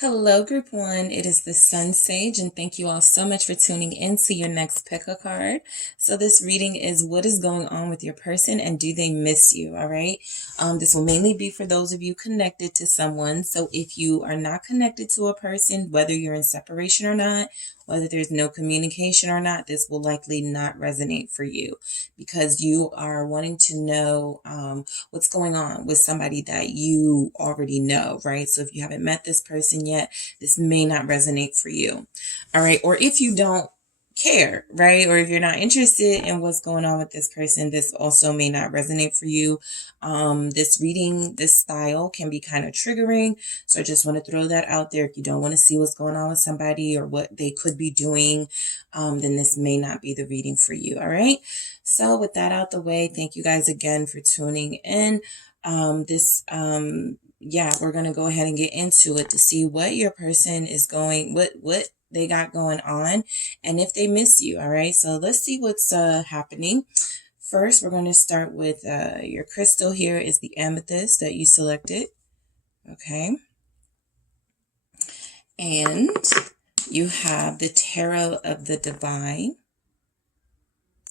Hello, Group 1. It is the SunSage, and thank you all so much for tuning in to your next pick a card. So this reading is what is going on with your person and do they miss you, all right? This will mainly be for those of you connected to someone. So if you are not connected to a person, whether you're in separation or not, whether there's no communication or not, this will likely not resonate for you because you are wanting to know what's going on with somebody that you already know, right? So if you haven't met this person yet, this may not resonate for you. All right. Or if you don't care, right? Or if you're not interested in what's going on with this person, this also may not resonate for you. This reading, this style can be kind of triggering. So I just want to throw that out there. If you don't want to see what's going on with somebody or what they could be doing, then this may not be the reading for you. All right. So with that out the way, thank you guys again for tuning in. Yeah, we're going to go ahead and get into it to see what your person is going, what they got going on and if they miss you. All right. So let's see what's happening. First, we're going to start with your crystal here is the amethyst that you selected. Okay. And you have the tarot of the divine.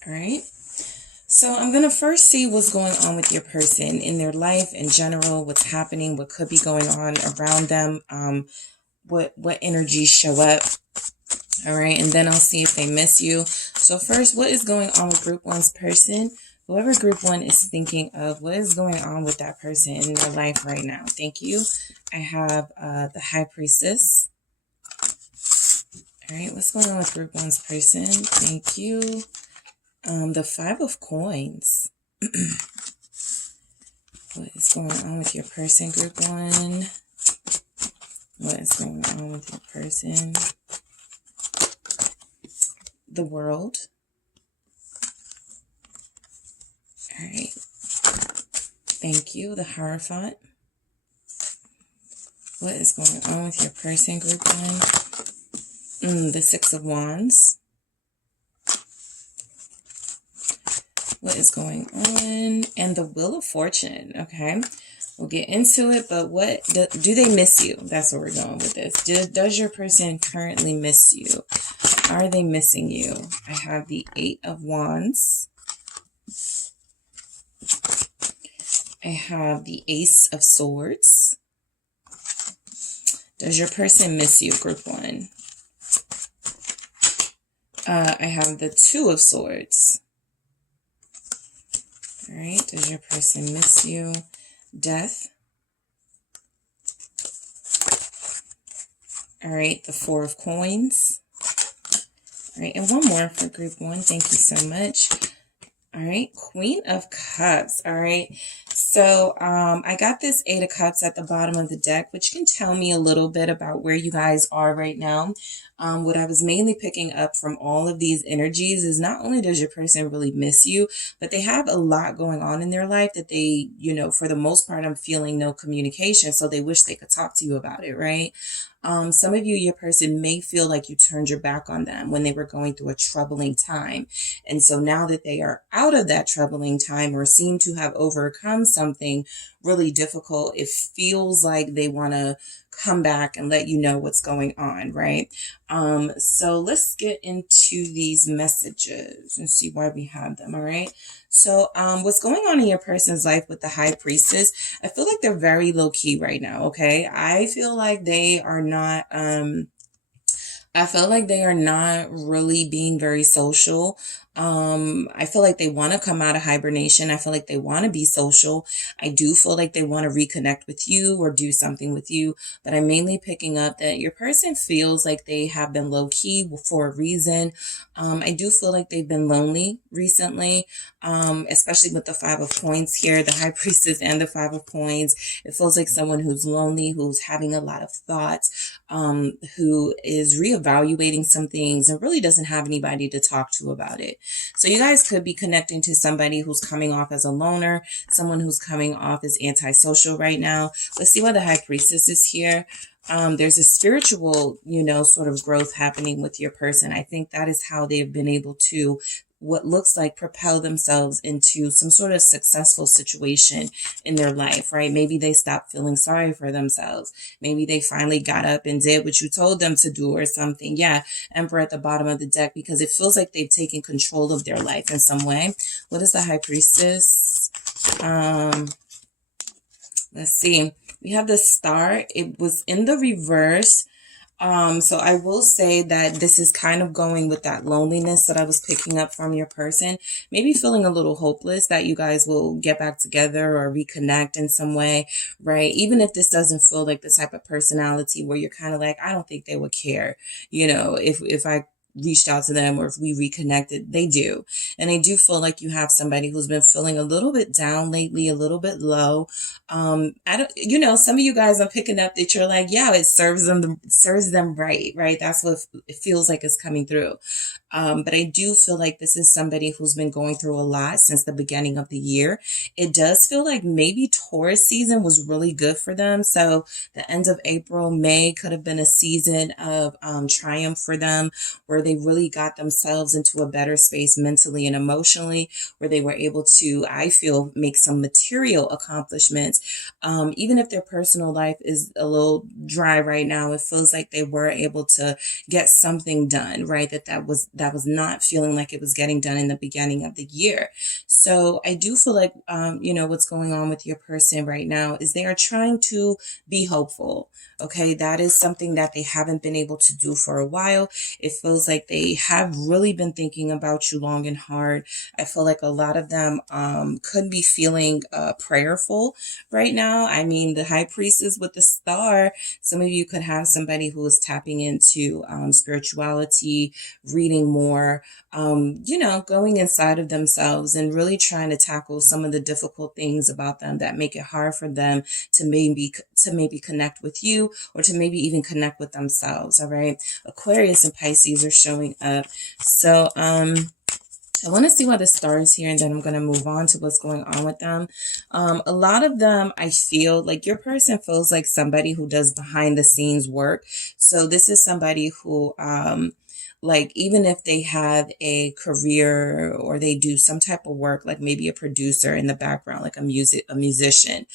All right. So I'm going to first see what's going on with your person in their life in general, what's happening, what could be going on around them, what energies show up. All right. And then I'll see if they miss you. So first, what is going on with Group 1's person? Whoever Group 1 is thinking of, what is going on with that person in their life right now? Thank you. I have the High Priestess. All right. What's going on with Group 1's person? Thank you. The Five of Coins. What is going on with your person, Group 1? What is going on with your person? The World. All right. Thank you. The Hierophant. What is going on with your person, Group 1? The Six of Wands. What is going on? And the Wheel of Fortune. Okay. We'll get into it, but what do they miss you? That's where we're going with this. Does your person currently miss you? Are they missing you? I have the Eight of Wands. I have the Ace of Swords. Does your person miss you, Group 1? I have the Two of Swords. All right. Does your person miss you? Death. All right. The Four of Coins. All right. And one more for Group 1. Thank you so much. All right. Queen of Cups. All right. So I got this Eight of Cups at the bottom of the deck, which can tell me a little bit about where you guys are right now. What I was mainly picking up from all of these energies is not only does your person really miss you, but they have a lot going on in their life that they, for the most part, I'm feeling no communication. So they wish they could talk to you about it, right? Some of you, your person may feel like you turned your back on them when they were going through a troubling time. And so now that they are out of that troubling time or seem to have overcome something really difficult, it feels like they want to come back and let you know what's going on, right? So let's get into these messages and see why we have them, all right? So what's going on in your person's life with the High Priestess, I feel like they're very low-key right now, okay? I feel like they are not... I feel like they are not really being very social. I feel like they want to come out of hibernation. I feel like they want to be social. I do feel like they want to reconnect with you or do something with you, but I'm mainly picking up that your person feels like they have been low key for a reason. I do feel like they've been lonely recently, especially with the Five of Coins here, the High Priestess and the Five of Coins. It feels like someone who's lonely, who's having a lot of thoughts, who is reevaluating some things and really doesn't have anybody to talk to about it. So you guys could be connecting to somebody who's coming off as a loner, someone who's coming off as antisocial right now. Let's see why the High Priestess is here. there's a spiritual, you know, sort of growth happening with your person. I think that is how they've been able to, what looks like, propel themselves into some sort of successful situation in their life, right? Maybe they stopped feeling sorry for themselves. Maybe they finally got up and did what you told them to do or something. Yeah, Emperor at the bottom of the deck, because it feels like they've taken control of their life in some way. What is the High Priestess? Let's see. We have the Star. It was in the reverse. So I will say that this is kind of going with that loneliness that I was picking up from your person. Maybe feeling a little hopeless that you guys will get back together or reconnect in some way, right? Even if this doesn't feel like the type of personality where you're kind of like, I don't think they would care, you know, if I reached out to them or if we reconnected. They do. And I do feel like you have somebody who's been feeling a little bit down lately, a little bit low. I don't, you know, some of you guys I'm picking up that you're like, yeah, it serves them right? That's what it feels like is coming through. But I do feel like this is somebody who's been going through a lot since the beginning of the year. It does feel like maybe Taurus season was really good for them. So the end of April, May could have been a season of triumph for them, where they really got themselves into a better space mentally and emotionally, where they were able to, I feel, make some material accomplishments. Even if their personal life is a little dry right now, it feels like they were able to get something done, right? That was not feeling like it was getting done in the beginning of the year. So I do feel like, you know, what's going on with your person right now is they are trying to be hopeful. Okay. That is something that they haven't been able to do for a while. It feels like they have really been thinking about you long and hard. I feel like a lot of them, could be feeling, prayerful right now. I mean, the High Priestess with the Star, some of you could have somebody who is tapping into, spirituality, reading more, you know, going inside of themselves and really trying to tackle some of the difficult things about them that make it hard for them to maybe connect with you, or to maybe even connect with themselves. All right. Aquarius and Pisces are showing up. So, I want to see why the Star is here, and then I'm going to move on to what's going on with them. A lot of them, I feel like your person feels like somebody who does behind the scenes work. So this is somebody who, like, even if they have a career or they do some type of work, like maybe a producer in the background, like a musician,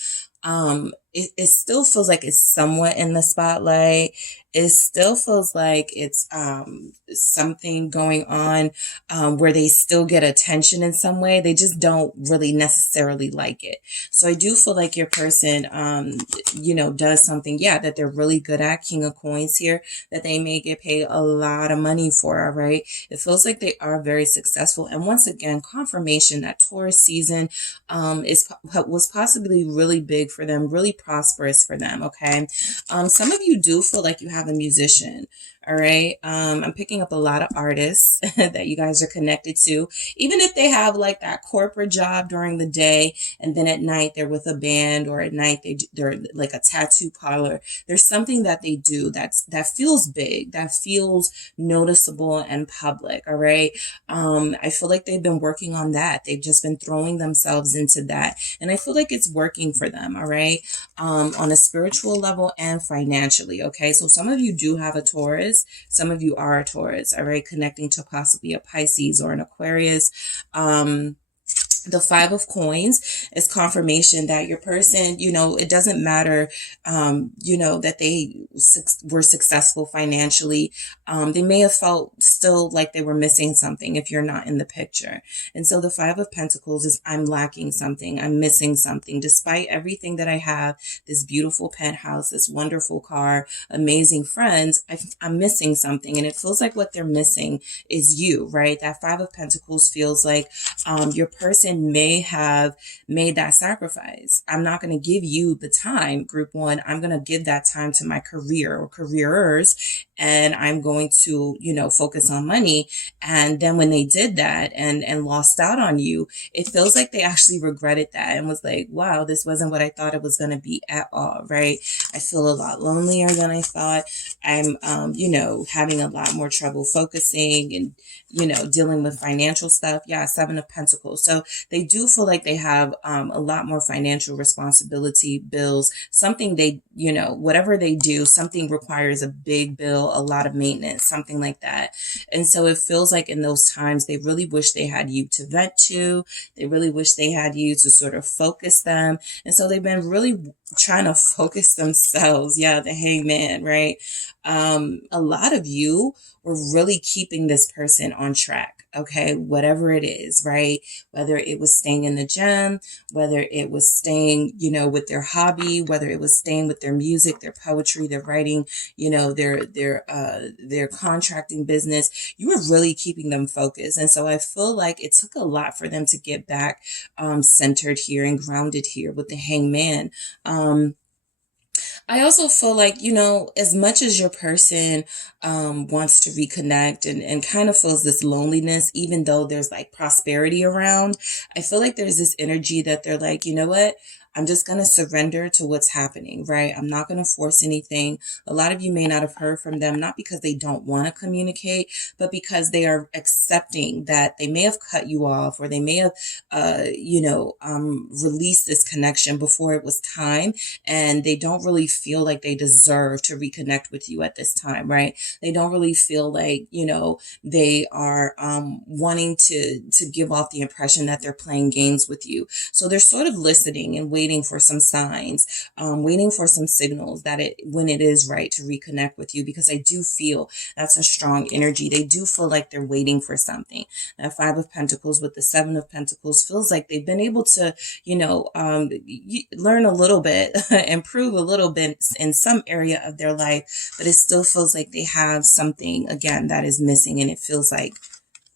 it still feels like it's somewhat in the spotlight. It still feels like it's something going on where they still get attention in some way. They just don't really necessarily like it. So I do feel like your person, you know, does something, yeah, that they're really good at. King of Coins here, that they may get paid a lot of money for, all right? It feels like they are very successful. And once again, confirmation that Taurus season was possibly really big for them, really prosperous for them, okay? Some of you do feel like you have a musician, all right? I'm picking up a lot of artists that you guys are connected to, even if they have like that corporate job during the day, and then at night they're with a band, or at night they're like a tattoo parlor. There's something that they do that feels big, that feels noticeable and public, all right? I feel like they've been working on that. They've just been throwing themselves into that, and I feel like it's working for them, all right? On a spiritual level and financially, okay? So some of you do have a Taurus. Some of you are a Taurus, all right? Connecting to possibly a Pisces or an Aquarius. The Five of Coins is confirmation that your person, you know, it doesn't matter, you know, that they were successful financially. They may have felt still like they were missing something if you're not in the picture. And so the Five of Pentacles is, I'm lacking something. I'm missing something. Despite everything that I have, this beautiful penthouse, this wonderful car, amazing friends, I'm missing something. And it feels like what they're missing is you, right? That Five of Pentacles feels like your person may have made that sacrifice. I'm not going to give you the time, group one. I'm going to give that time to my career or careers, and I'm going to, you know, focus on money. And then when they did that and lost out on you, it feels like they actually regretted that and was like, wow, this wasn't what I thought it was going to be at all, right? I feel a lot lonelier than I thought. I'm, you know, having a lot more trouble focusing and, you know, dealing with financial stuff. Yeah, Seven of Pentacles. So they do feel like they have a lot more financial responsibility, bills, something they, whatever they do, something requires a big bill, a lot of maintenance, something like that. And so it feels like in those times, they really wish they had you to vent to. They really wish they had you to sort of focus them. And so they've been really trying to focus themselves. Yeah, the hangman, right? A lot of you were really keeping this person on track. Okay, whatever it is, right? Whether it was staying in the gym, whether it was staying, with their hobby, whether it was staying with their music, their poetry, their writing, their contracting business, you were really keeping them focused. And so I feel like it took a lot for them to get back centered here and grounded here with the hangman. I also feel like, as much as your person wants to reconnect and kind of feels this loneliness, even though there's like prosperity around, I feel like there's this energy that they're like, you know what? I'm just going to surrender to what's happening, right? I'm not going to force anything. A lot of you may not have heard from them, not because they don't want to communicate, but because they are accepting that they may have cut you off, or they may have, released this connection before it was time. And they don't really feel like they deserve to reconnect with you at this time, right? They don't really feel like, they are wanting to give off the impression that they're playing games with you. So they're sort of listening and waiting for some signs, waiting for some signals that when it is right to reconnect with you, because I do feel that's a strong energy. They do feel like they're waiting for something. That Five of Pentacles with the Seven of Pentacles feels like they've been able to, learn a little bit, improve a little bit in some area of their life, but it still feels like they have something, again, that is missing. And it feels like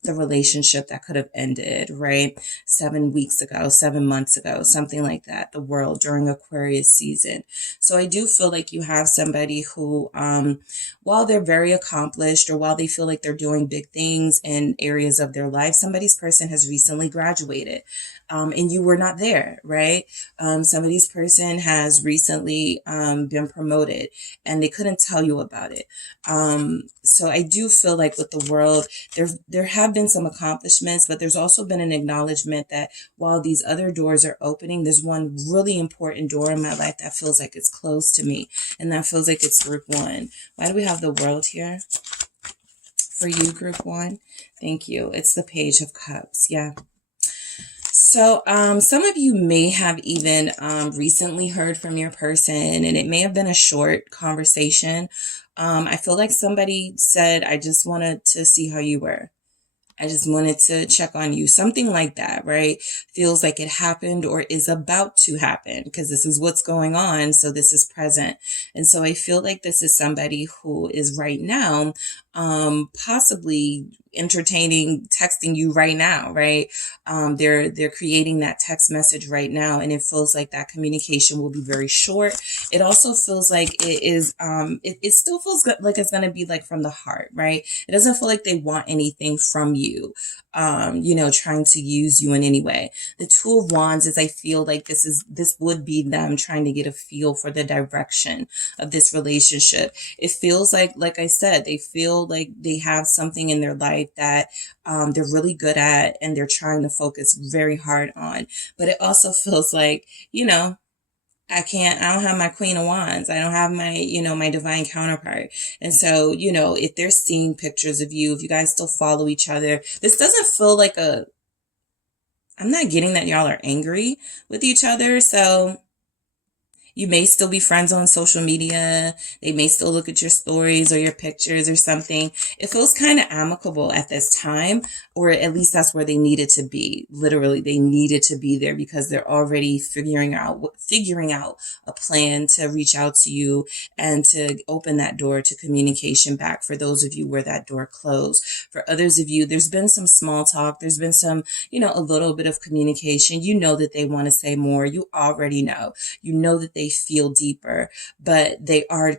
the relationship that could have ended, right? 7 weeks ago, 7 months ago, something like that, the world during Aquarius season. So I do feel like you have somebody who, while they're very accomplished, or while they feel like they're doing big things in areas of their life, somebody's person has recently graduated. And you were not there, right? Somebody's person has recently been promoted and they couldn't tell you about it. So I do feel like with the world, there have been some accomplishments, but there's also been an acknowledgement that while these other doors are opening, there's one really important door in my life that feels like it's closed to me. And that feels like it's group one. Why do we have the world here? For you, group one. Thank you. It's the Page of Cups. Yeah. So some of you may have even recently heard from your person, and it may have been a short conversation. I feel like somebody said, I just wanted to see how you were. I just wanted to check on you. Something like that, right? Feels like it happened or is about to happen, because this is what's going on. So this is present. And so I feel like this is somebody who is right now possibly entertaining, texting you right now, right? They're creating that text message right now, and it feels like that communication will be very short. It also feels like it is, it still feels like it's going to be like from the heart, right? It doesn't feel like they want anything from you, trying to use you in any way. The Two of Wands is, I feel like this would be them trying to get a feel for the direction of this relationship. It feels like I said, they feel like they have something in their life that they're really good at and they're trying to focus very hard on. But it also feels like, I don't have my Queen of Wands. I don't have my, my divine counterpart. And so, if they're seeing pictures of you, if you guys still follow each other, this doesn't feel like I'm not getting that y'all are angry with each other. So you may still be friends on social media. They may still look at your stories or your pictures or something. It feels kind of amicable at this time, or at least that's where they needed to be. Literally, they needed to be there because they're already figuring out a plan to reach out to you and to open that door to communication back for those of you where that door closed. For others of you, there's been some small talk. There's been some, a little bit of communication. You know that they want to say more. You already know. You know that they feel deeper, but they are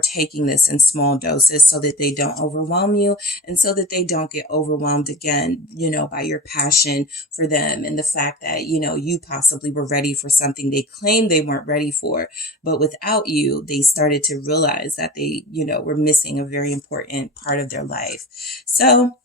taking this in small doses so that they don't overwhelm you, and so that they don't get overwhelmed again, by your passion for them and the fact that, you possibly were ready for something they claimed they weren't ready for, but without you, they started to realize that they, were missing a very important part of their life. So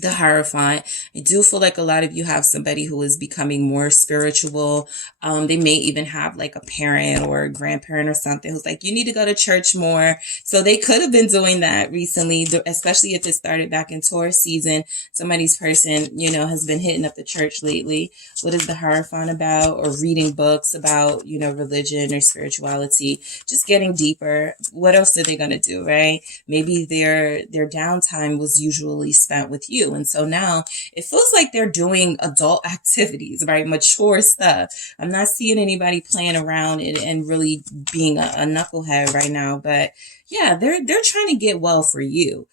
the Hierophant. I do feel like a lot of you have somebody who is becoming more spiritual. They may even have like a parent or a grandparent or something who's like, you need to go to church more. So they could have been doing that recently, especially if it started back in Taurus season. Somebody's person, you know, has been hitting up the church lately. What is the Hierophant about? Or reading books about, you know, religion or spirituality, just getting deeper. What else are they going to do, right? Maybe their downtime was usually spent with you. And so now it feels like they're doing adult activities, right? Mature stuff. I'm not seeing anybody playing around and really being a knucklehead right now. But yeah, they're trying to get well for you.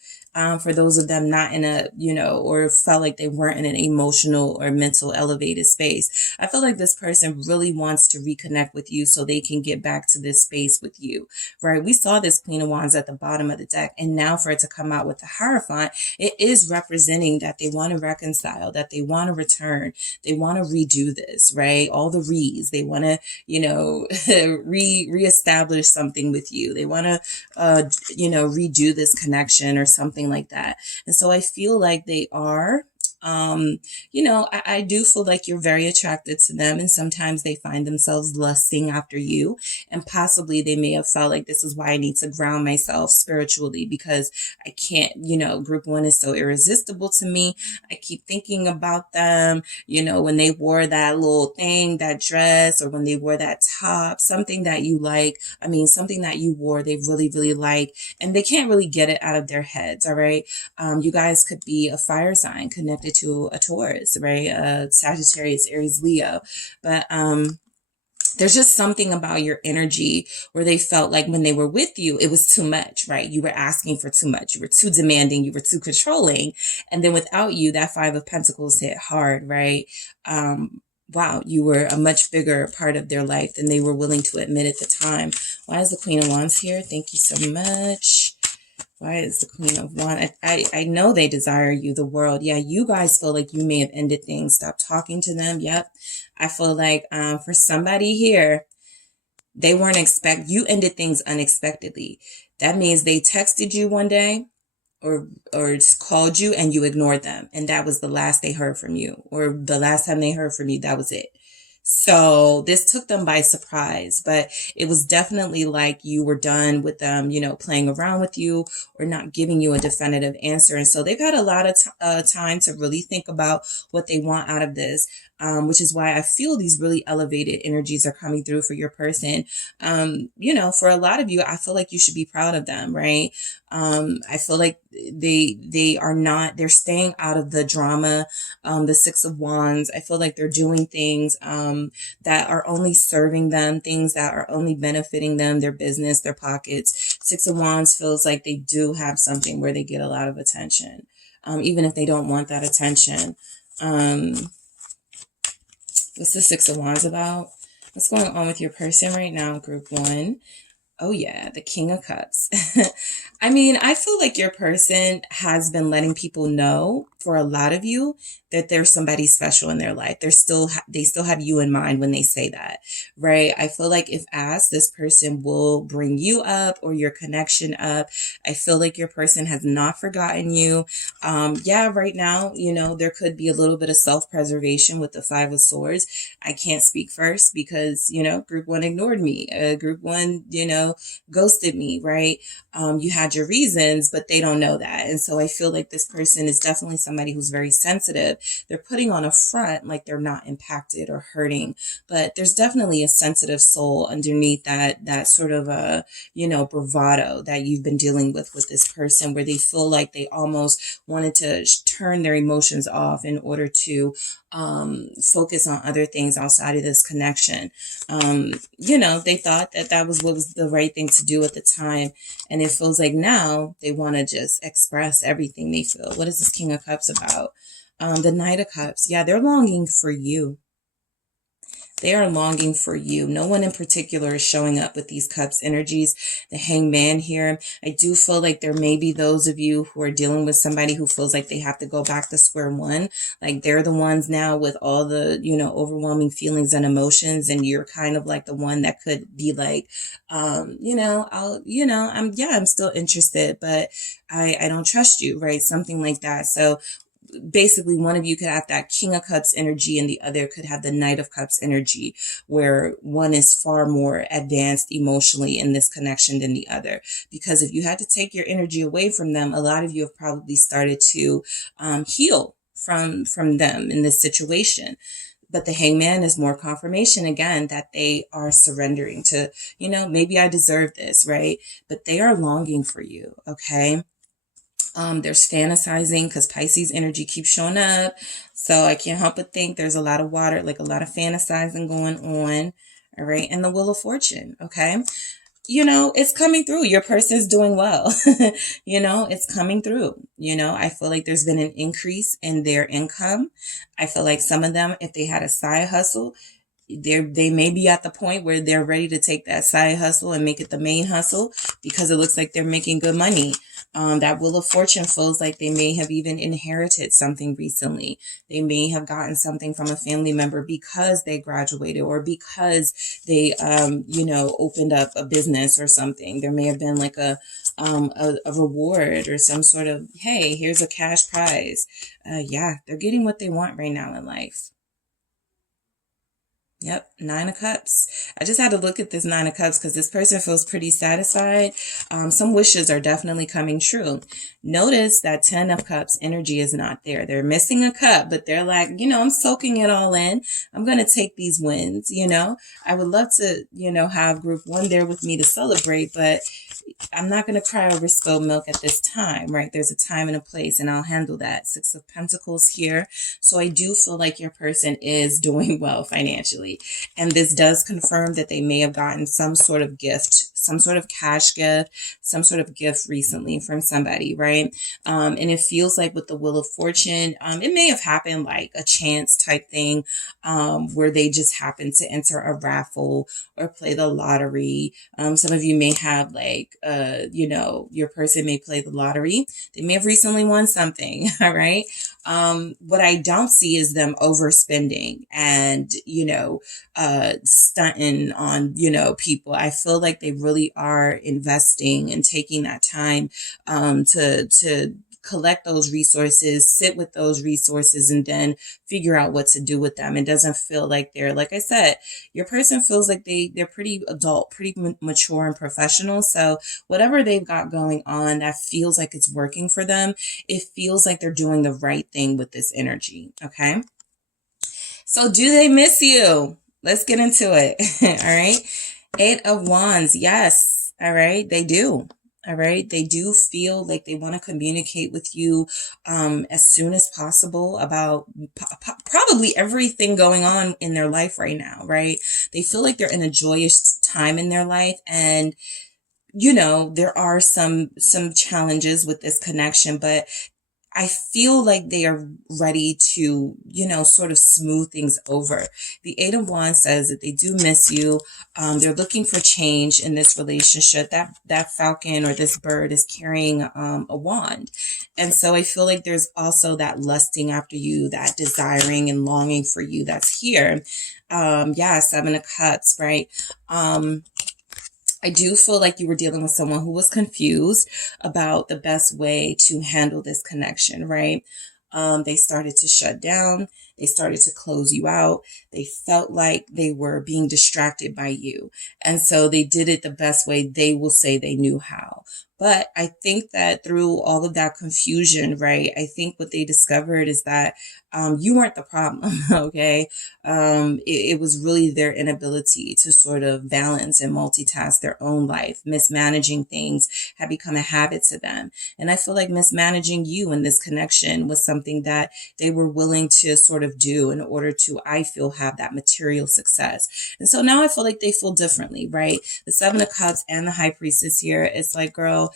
For those of them not in a, you know, or felt like they weren't in an emotional or mental elevated space. I feel like this person really wants to reconnect with you so they can get back to this space with you, right? We saw this Queen of Wands at the bottom of the deck, and now for it to come out with the Hierophant, it is representing that they want to reconcile, that they want to return, they want to redo this, right? All the re's, they want to, you know, reestablish something with you. They want to, you know, redo this connection or something like that. And so I feel like they are, you know, I do feel like you're very attracted to them, and sometimes they find themselves lusting after you, and possibly they may have felt like this is why I need to ground myself spiritually, because I can't, you know, group one is so irresistible to me. I keep thinking about them, you know, when they wore that little thing, that dress, or when they wore that top, something that you like, I mean, something that you wore, they really, really like, and they can't really get it out of their heads. All right. You guys could be a fire sign connected to a Taurus, right? Sagittarius, Aries, Leo. But there's just something about your energy where they felt like when they were with you, it was too much, right? You were asking for too much. You were too demanding. You were too controlling. And then without you, that Five of Pentacles hit hard, right? Wow, you were a much bigger part of their life than they were willing to admit at the time. Why is the Queen of Wands here? Thank you so much. Why is the Queen of Wands? I know they desire you, the world. Yeah, you guys feel like you may have ended things. Stop talking to them. Yep. I feel like for somebody here, they weren't you ended things unexpectedly. That means they texted you one day or called you and you ignored them. And that was the last they heard from you, or the last time they heard from you, that was it. So this took them by surprise, but it was definitely like you were done with them, you know, playing around with you or not giving you a definitive answer. And so they've had a lot of time to really think about what they want out of this, which is why I feel these really elevated energies are coming through for your person. You know, for a lot of you, I feel like you should be proud of them, right? I feel like they're staying out of the drama. The Six of Wands, I feel like they're doing things, that are only serving them, things that are only benefiting them, their business, their pockets. Six of Wands feels like they do have something where they get a lot of attention, even if they don't want that attention. What's the Six of Wands about? What's going on with your person right now, group one? Oh yeah, the King of Cups. I mean, I feel like your person has been letting people know, for a lot of you, that there's somebody special in their life. They still have you in mind when they say that, right? I feel like if asked, this person will bring you up or your connection up. I feel like your person has not forgotten you. Yeah, right now, you know, there could be a little bit of self-preservation with the Five of Swords. I can't speak first because, you know, group one ignored me. Group one, you know, ghosted me, right? You had your reasons, but they don't know that. And so I feel like this person is definitely somebody who's very sensitive. They're putting on a front like they're not impacted or hurting, but there's definitely a sensitive soul underneath that sort of a, you know, bravado that you've been dealing with this person, where they feel like they almost wanted to turn their emotions off in order to focus on other things outside of this connection. You know, they thought that was what was the right thing to do at the time. And it feels like now they want to just express everything they feel. What is this King of Cups about? The Knight of Cups. Yeah, they're longing for you. They are longing for you. No one in particular is showing up with these Cups energies. The Hangman here. I do feel like there may be those of you who are dealing with somebody who feels like they have to go back to square one. Like they're the ones now with all the, you know, overwhelming feelings and emotions. And you're kind of like the one that could be like, you know, I'm still interested, but I don't trust you, right? Something like that. So basically one of you could have that King of Cups energy and the other could have the Knight of Cups energy, where one is far more advanced emotionally in this connection than the other. Because if you had to take your energy away from them, a lot of you have probably started to heal from them in this situation. But the Hangman is more confirmation again that they are surrendering to, you know, maybe I deserve this, right? But they are longing for you, okay? There's fantasizing because Pisces energy keeps showing up. So I can't help but think there's a lot of water, like a lot of fantasizing going on. All right. And the Wheel of Fortune. Okay. You know, it's coming through. Your person's doing well. You know, it's coming through. You know, I feel like there's been an increase in their income. I feel like some of them, if they had a side hustle, they may be at the point where they're ready to take that side hustle and make it the main hustle because it looks like they're making good money. That Wheel of Fortune feels like they may have even inherited something recently. They may have gotten something from a family member because they graduated or because they, you know, opened up a business or something. There may have been like a reward or some sort of, hey, here's a cash prize. Yeah, they're getting what they want right now in life. Yep, Nine of Cups. I just had to look at this Nine of Cups because this person feels pretty satisfied. Some wishes are definitely coming true. Notice that 10 of Cups energy is not there. They're missing a cup, but they're like, you know, I'm soaking it all in. I'm going to take these wins, you know. I would love to, you know, have group one there with me to celebrate, but I'm not going to cry over spilled milk at this time, right? There's a time and a place, and I'll handle that. Six of Pentacles here. So I do feel like your person is doing well financially. And this does confirm that they may have gotten some sort of gift, some sort of cash gift, some sort of gift recently from somebody, right? And it feels like with the Wheel of Fortune, it may have happened like a chance type thing, where they just happened to enter a raffle or play the lottery. Some of you may have like, you know, your person may play the lottery. They may have recently won something. All right. What I don't see is them overspending and, you know, stunting on, you know, people. I feel like they really are investing and taking that time, to collect those resources, sit with those resources, and then figure out what to do with them. It doesn't feel like they're, like I said, your person feels like they're pretty adult, pretty mature and professional. So whatever they've got going on that feels like it's working for them, it feels like they're doing the right thing with this energy. Okay. So do they miss you? Let's get into it. All right. 8 of Wands. Yes. All right. They do. All right. They do feel like they want to communicate with you as soon as possible about probably everything going on in their life right now. Right. They feel like they're in a joyous time in their life. And, you know, there are some challenges with this connection, but I feel like they are ready to, you know, sort of smooth things over. The 8 of Wands says that they do miss you. They're looking for change in this relationship. That falcon or this bird is carrying a wand. And so I feel like there's also that lusting after you, that desiring and longing for you that's here. Yeah, 7 of Cups, right? I do feel like you were dealing with someone who was confused about the best way to handle this connection, right? They started to shut down. They started to close you out. They felt like they were being distracted by you. And so they did it the best way they will say they knew how. But I think that through all of that confusion, right, I think what they discovered is that you weren't the problem, okay? It was really their inability to sort of balance and multitask their own life. Mismanaging things had become a habit to them. And I feel like mismanaging you in this connection was something that they were willing to sort of do in order to, I feel, have that material success. And so now I feel like they feel differently, right? The 7 of Cups and the High Priestess here, it's like, girl,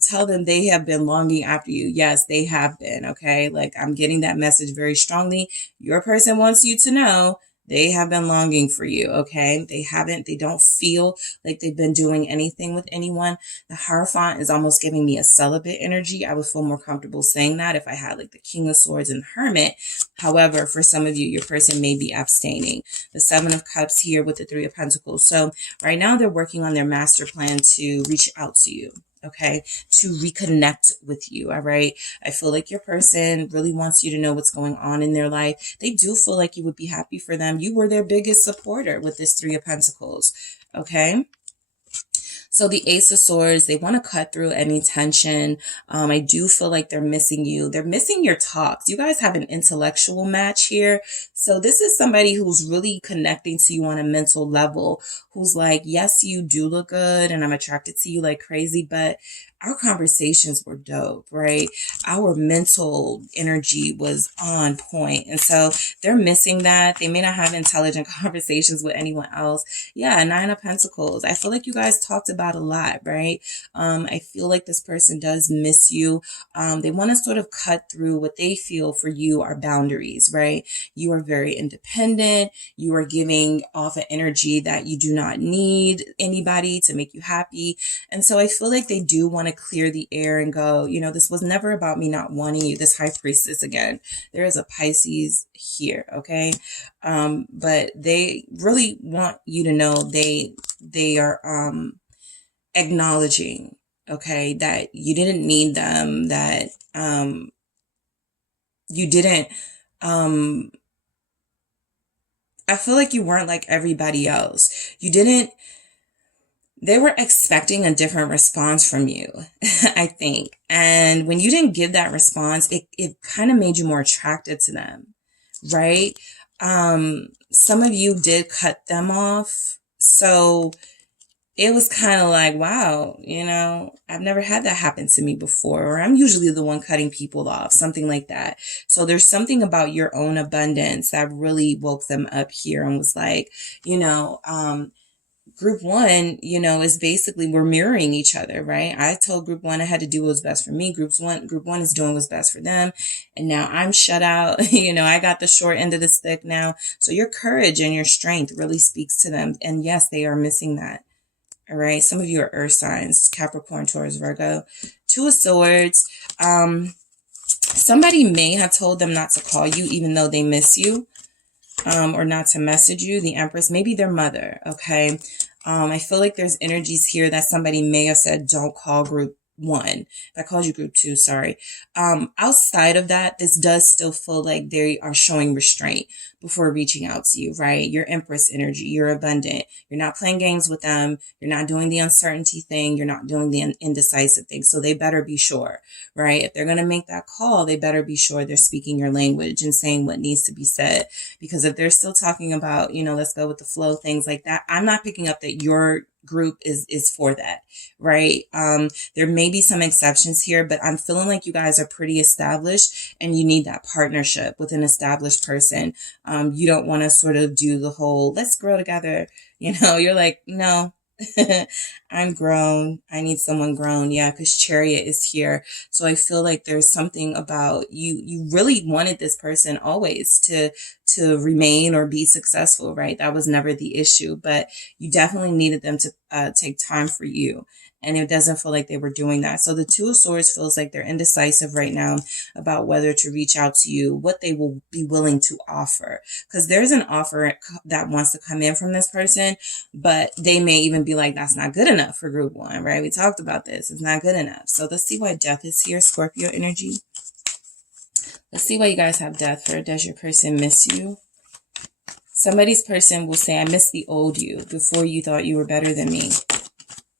tell them they have been longing after you. Yes, they have been. Okay. Like, I'm getting that message very strongly. Your person wants you to know they have been longing for you. Okay. They don't feel like they've been doing anything with anyone. The Hierophant is almost giving me a celibate energy. I would feel more comfortable saying that if I had like the King of Swords and Hermit. However, for some of you, your person may be abstaining. The 7 of Cups here with the 3 of Pentacles. So right now they're working on their master plan to reach out to you. okay, to reconnect with you, all right? I feel like your person really wants you to know what's going on in their life. They do feel like you would be happy for them. You were their biggest supporter with this Three of Pentacles, okay? So the Ace of Swords, they want to cut through any tension. I do feel like they're missing you. They're missing your talks. You guys have an intellectual match here. So this is somebody who's really connecting to you on a mental level, who's like, yes, you do look good and I'm attracted to you like crazy, but our conversations were dope, right? Our mental energy was on point. And so they're missing that. They may not have intelligent conversations with anyone else. Yeah, Nine of Pentacles. I feel like you guys talked about a lot, right? I feel like this person does miss you. They want to sort of cut through what they feel for you are boundaries, right? You are very independent. You are giving off an energy that you do not need anybody to make you happy. And so I feel like they do want to clear the air and go, you know, this was never about me not wanting you. This High Priestess again, there is a Pisces here, okay? But they really want you to know they are acknowledging, okay, that you didn't need them, that you didn't I feel like you weren't like everybody else. They were expecting a different response from you, I think. And when you didn't give that response, it kind of made you more attracted to them, right? Some of you did cut them off. So it was kind of like, wow, you know, I've never had that happen to me before, or I'm usually the one cutting people off, something like that. So there's something about your own abundance that really woke them up here and was like, you know, group one, you know, is basically we're mirroring each other, right? I told group one I had to do what was best for me. Group one is doing what's best for them. And now I'm shut out. You know, I got the short end of the stick now. So your courage and your strength really speaks to them. And yes, they are missing that. All right. Some of you are earth signs, Capricorn, Taurus, Virgo. Two of Swords. Somebody may have told them not to call you, even though they miss you. Or not to message you. The Empress, maybe their mother. Okay. I feel like there's energies here that somebody may have said, don't call group one. I called you group two, sorry. Outside of that, this does still feel like they are showing restraint before reaching out to you, right? Your Empress energy, you're abundant. You're not playing games with them. You're not doing the uncertainty thing. You're not doing the indecisive thing. So they better be sure, right? If they're going to make that call, they better be sure they're speaking your language and saying what needs to be said. Because if they're still talking about, you know, let's go with the flow, things like that, I'm not picking up that your group is for that, right? There may be some exceptions here, but I'm feeling like you guys are pretty established and you need that partnership with an established person. You don't want to sort of do the whole, let's grow together. You know, you're like, no, I'm grown. I need someone grown. Yeah, because Chariot is here. So I feel like there's something about you. You really wanted this person always to remain or be successful, right? That was never the issue, but you definitely needed them to take time for you. And it doesn't feel like they were doing that. So the Two of Swords feels like they're indecisive right now about whether to reach out to you, what they will be willing to offer. Because there's an offer that wants to come in from this person, but they may even be like, that's not good enough for group one, right? We talked about this. It's not good enough. So let's see why Death is here, Scorpio energy. Let's see why you guys have Death for. Does your person miss you? Somebody's person will say, I miss the old you before you thought you were better than me.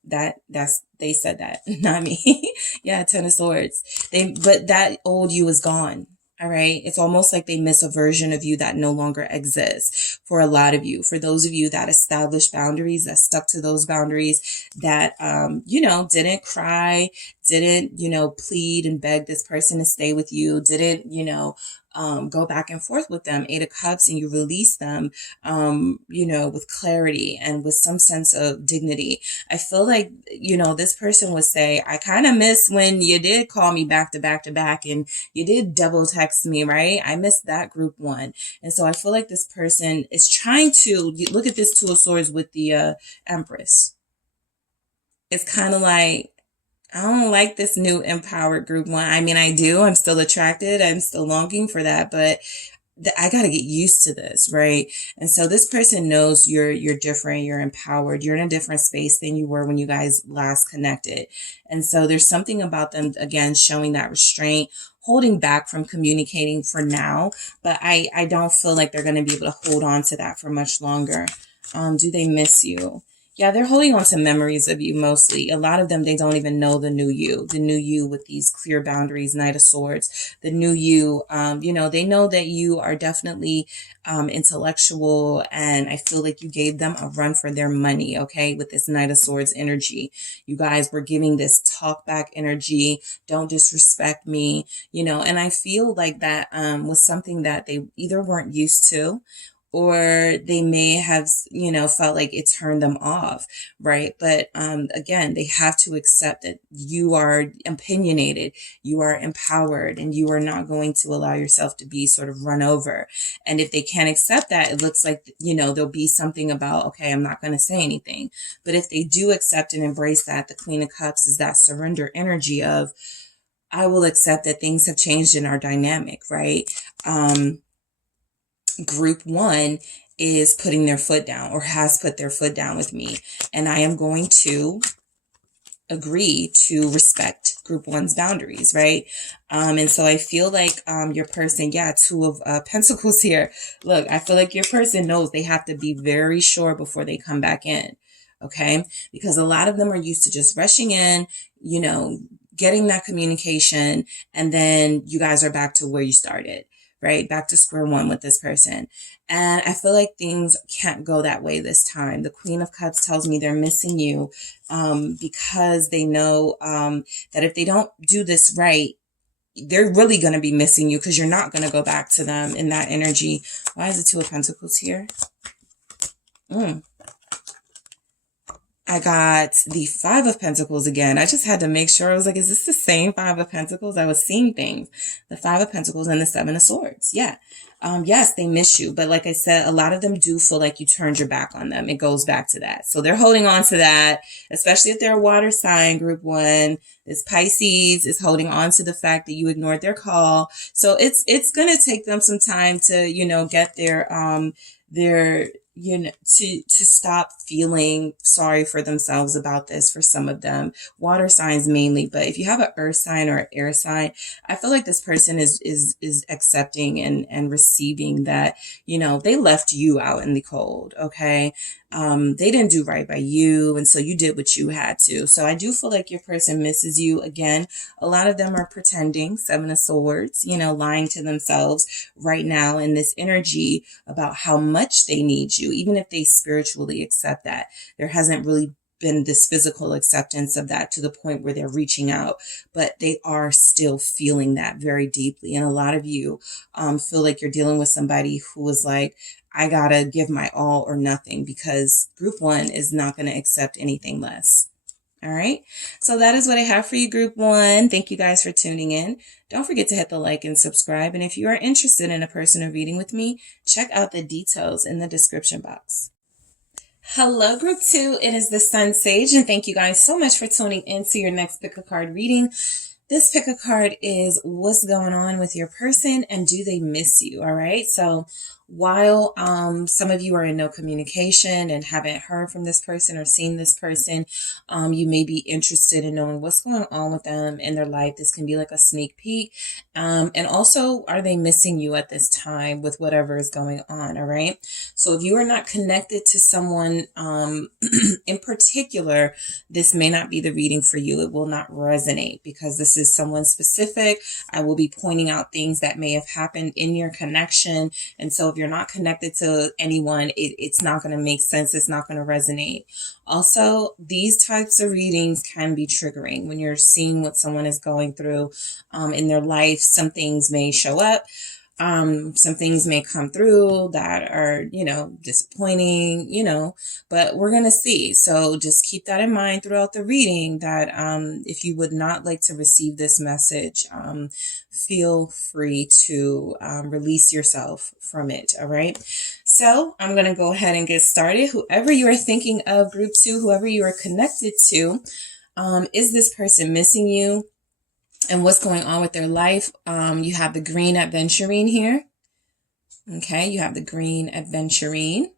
They said that, not me. Yeah, Ten of Swords. But that old you is gone. All right. It's almost like they miss a version of you that no longer exists for a lot of you. For those of you that established boundaries, that stuck to those boundaries, that, you know, didn't cry, didn't, you know, plead and beg this person to stay with you, didn't, you know, go back and forth with them, 8 of Cups, and you release them, you know, with clarity and with some sense of dignity. I feel like, you know, this person would say, I kind of miss when you did call me back to back to back and you did double text me, right? I missed that group one. And so I feel like this person is trying to look at this Two of Swords with the Empress. It's kind of like, I don't like this new empowered group one. I mean, I do. I'm still attracted. I'm still longing for that. But I got to get used to this, right? And so this person knows you're different, you're empowered, you're in a different space than you were when you guys last connected. And so there's something about them, again, showing that restraint, holding back from communicating for now, but I don't feel like they're going to be able to hold on to that for much longer. Do they miss you? Yeah, they're holding on to memories of you mostly. A lot of them, they don't even know the new you with these clear boundaries, Knight of Swords, the new you. They know that you are definitely intellectual, and I feel like you gave them a run for their money, okay, with this Knight of Swords energy. You guys were giving this talk back energy, don't disrespect me, and I feel like that was something that they either weren't used to, or they may have, felt like it turned them off, right? But again, they have to accept that you are opinionated, you are empowered, and you are not going to allow yourself to be sort of run over. And if they can't accept that, it looks like, there'll be something about, okay, I'm not going to say anything. But if they do accept and embrace that, the Queen of Cups is that surrender energy of, I will accept that things have changed in our dynamic, right? Group 1 is putting their foot down, or has put their foot down with me, and I am going to agree to respect group 1's boundaries, right? And so I feel like your person, yeah, 2 of Pentacles here. Look, I feel like your person knows they have to be very sure before they come back in, okay? Because a lot of them are used to just rushing in, getting that communication, and then you guys are back to where you started, right? Back to square one with this person. And I feel like things can't go that way this time. The Queen of Cups tells me they're missing you because they know that if they don't do this right, they're really going to be missing you, because you're not going to go back to them in that energy. Why is the 2 of Pentacles here? I got the 5 of Pentacles again. I just had to make sure. I was like, is this the same 5 of Pentacles? I was seeing things. The 5 of Pentacles and the 7 of Swords. Yeah. Yes, they miss you. But like I said, a lot of them do feel like you turned your back on them. It goes back to that. So they're holding on to that, especially if they're a water sign, group 1. This Pisces is holding on to the fact that you ignored their call. So it's going to take them some time to, get their to stop feeling sorry for themselves about this. For some of them, water signs mainly, but if you have an earth sign or an air sign, I feel like this person is accepting and receiving that, they left you out in the cold, okay? They didn't do right by you, and so you did what you had to. So I do feel like your person misses you. Again, a lot of them are pretending, 7 of Swords, lying to themselves right now in this energy about how much they need you, even if they spiritually accept that. There hasn't really been this physical acceptance of that to the point where they're reaching out, but they are still feeling that very deeply. And a lot of you feel like you're dealing with somebody who is like, I gotta give my all or nothing, because group 1 is not going to accept anything less. All right. So that is what I have for you, group 1. Thank you guys for tuning in. Don't forget to hit the like and subscribe. And if you are interested in a personal reading with me, check out the details in the description box. Hello, group 2. It is the SunSage, and thank you guys so much for tuning in to your next pick a card reading. This pick a card is what's going on with your person, and do they miss you? All right. So while some of you are in no communication and haven't heard from this person or seen this person, you may be interested in knowing what's going on with them in their life. This can be like a sneak peek. And also, are they missing you at this time with whatever is going on? All right. So if you are not connected to someone in particular, this may not be the reading for you. It will not resonate, because this is someone specific. I will be pointing out things that may have happened in your connection. And so if you're not connected to anyone, it's not going to make sense. It's not going to resonate. Also, these types of readings can be triggering when you're seeing what someone is going through in their life. Some things may show up. Some things may come through that are, disappointing, but we're going to see. So just keep that in mind throughout the reading, that if you would not like to receive this message, feel free to release yourself from it. All right. So I'm going to go ahead and get started. Whoever you are thinking of, group 2, whoever you are connected to, is this person missing you? And what's going on with their life? You have the green adventurine here. Okay, you have the green adventurine.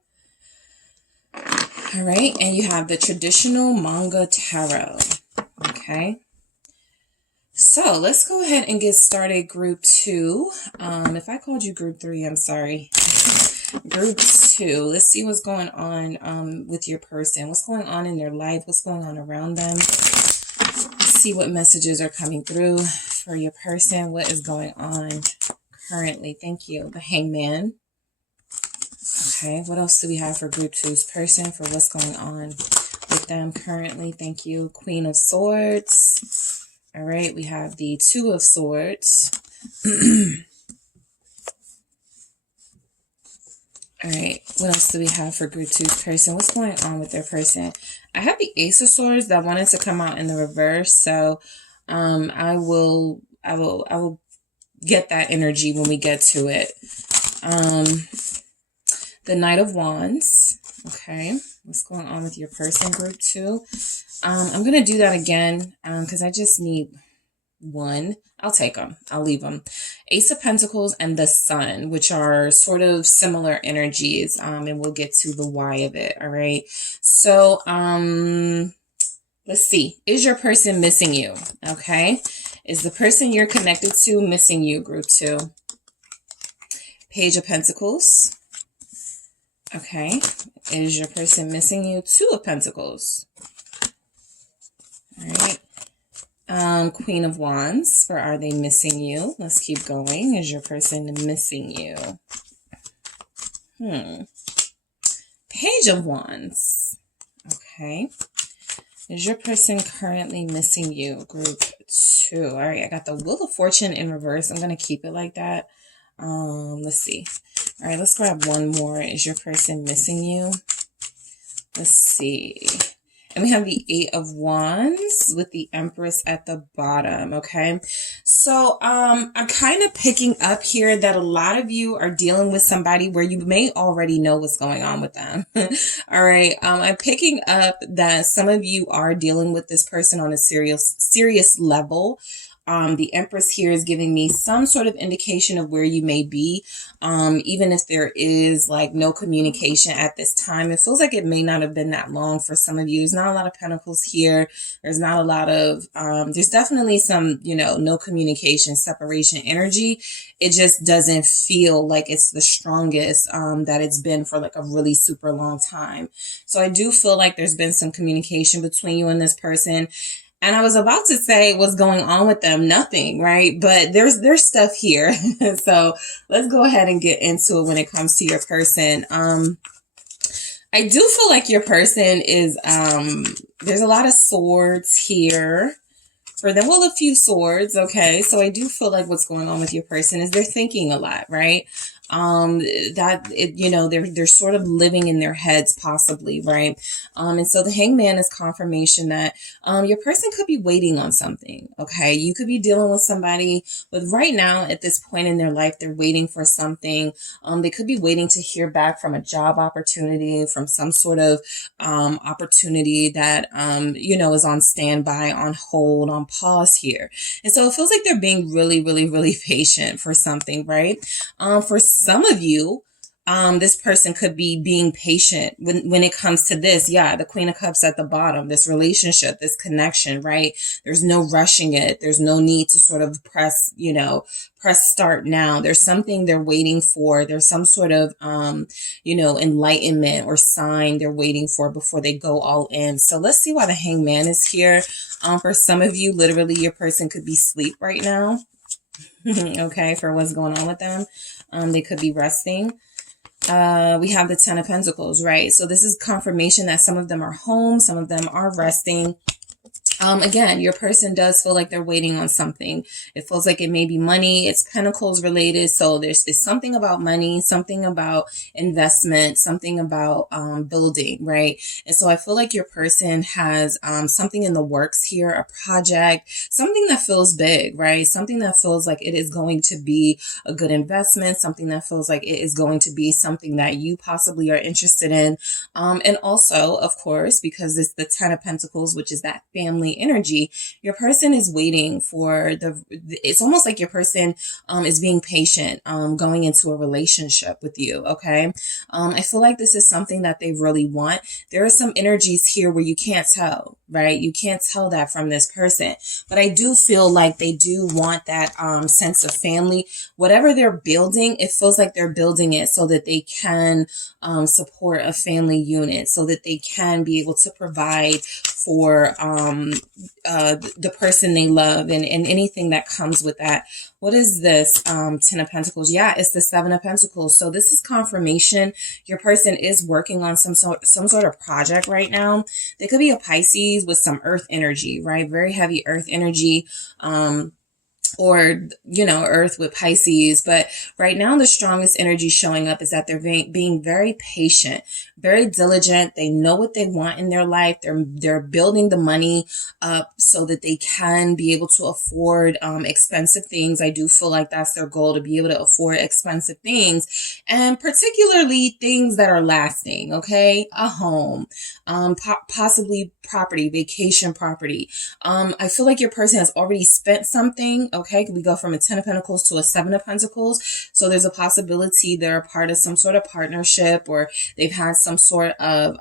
All right, and you have the traditional manga tarot. Okay. So let's go ahead and get started, group 2. If I called you group 3, I'm sorry. Group 2. Let's see what's going on with your person. What's going on in their life? What's going on around them? Let's see what messages are coming through for your person. What is going on currently? Thank you. The Hangman. Okay, what else do we have for group 2's person for what's going on with them currently? Thank you. Queen of Swords. All right, we have the Two of Swords. All right, what else do we have for group 2's person? What's going on with their person? I have the Ace of Swords that wanted to come out in the reverse, so I will get that energy when we get to it. The Knight of Wands. Okay, what's going on with your person, group 2? I'm going to do that again because I just need one. I'll take them. I'll leave them. Ace of Pentacles and the Sun, which are sort of similar energies, and we'll get to the why of it, all right? So let's see. Is your person missing you, okay? Is the person you're connected to missing you, group 2? Page of Pentacles. Okay. Is your person missing you? Two of Pentacles. All right. Queen of Wands. For are they missing you? Let's keep going. Is your person missing you? Page of Wands. Okay. Is your person currently missing you? Group 2. All right. I got the Wheel of Fortune in reverse. I'm going to keep it like that. Let's see. All right, let's grab one more. Is your person missing you? Let's see. And we have the Eight of Wands with the Empress at the bottom, okay? So I'm kind of picking up here that a lot of you are dealing with somebody where you may already know what's going on with them. All right. I'm picking up that some of you are dealing with this person on a serious level. The Empress here is giving me some sort of indication of where you may be. Even if there is like no communication at this time, it feels like it may not have been that long for some of you. There's not a lot of pentacles here. There's not a lot of, there's definitely some, no communication, separation energy. It just doesn't feel like it's the strongest, that it's been for like a really super long time. So I do feel like there's been some communication between you and this person. And I was about to say what's going on with them. Nothing, right? But there's stuff here. So let's go ahead and get into it when it comes to your person. I do feel like your person is, there's a lot of swords here for them. Well, a few swords. Okay. So I do feel like what's going on with your person is they're thinking a lot, right? They're sort of living in their heads possibly, right? And so the Hangman is confirmation that, your person could be waiting on something. Okay. You could be dealing with somebody, but right now at this point in their life, they're waiting for something. They could be waiting to hear back from a job opportunity, from some sort of, opportunity that, is on standby, on hold, on pause here. And so it feels like they're being really, really, really patient for something, right? For some of you, this person could be being patient when it comes to this. Yeah, the Queen of Cups at the bottom, this relationship, this connection, right? There's no rushing it. There's no need to sort of press start now. There's something they're waiting for. There's some sort of, enlightenment or sign they're waiting for before they go all in. So let's see why the Hangman is here. For some of you, literally your person could be asleep right now. Okay, for what's going on with them. They could be resting. We have the Ten of Pentacles, right? So this is confirmation that some of them are home, some of them are resting. Again, your person does feel like they're waiting on something. It feels like it may be money. It's Pentacles related. So there's something about money, something about investment, something about building, right? And so I feel like your person has something in the works here, a project, something that feels big, right? Something that feels like it is going to be a good investment, something that feels like it is going to be something that you possibly are interested in. And also, of course, because it's the Ten of Pentacles, which is that family family energy, your person is waiting for it's almost like your person is being patient going into a relationship with you, okay? I feel like this is something that they really want. There are some energies here where you can't tell, right? You can't tell that from this person, but I do feel like they do want that sense of family. Whatever they're building, it feels like they're building it so that they can support a family unit, so that they can be able to provide for the person they love and anything that comes with that. What is this? 10 of Pentacles. Yeah, it's the 7 of Pentacles. So this is confirmation. Your person is working on some sort of project right now. They could be a Pisces with some earth energy, right? Very heavy earth energy. Or, you know, earth with Pisces. But right now, the strongest energy showing up is that they're being very patient, very diligent. They know what they want in their life. They're building the money up so that they can be able to afford expensive things. I do feel like that's their goal, to be able to afford expensive things, and particularly things that are lasting, okay? A home, possibly property, vacation property. I feel like your person has already spent something, okay? We go from a 10 of Pentacles to a 7 of Pentacles. So there's a possibility they're a part of some sort of partnership, or they've had some sort of,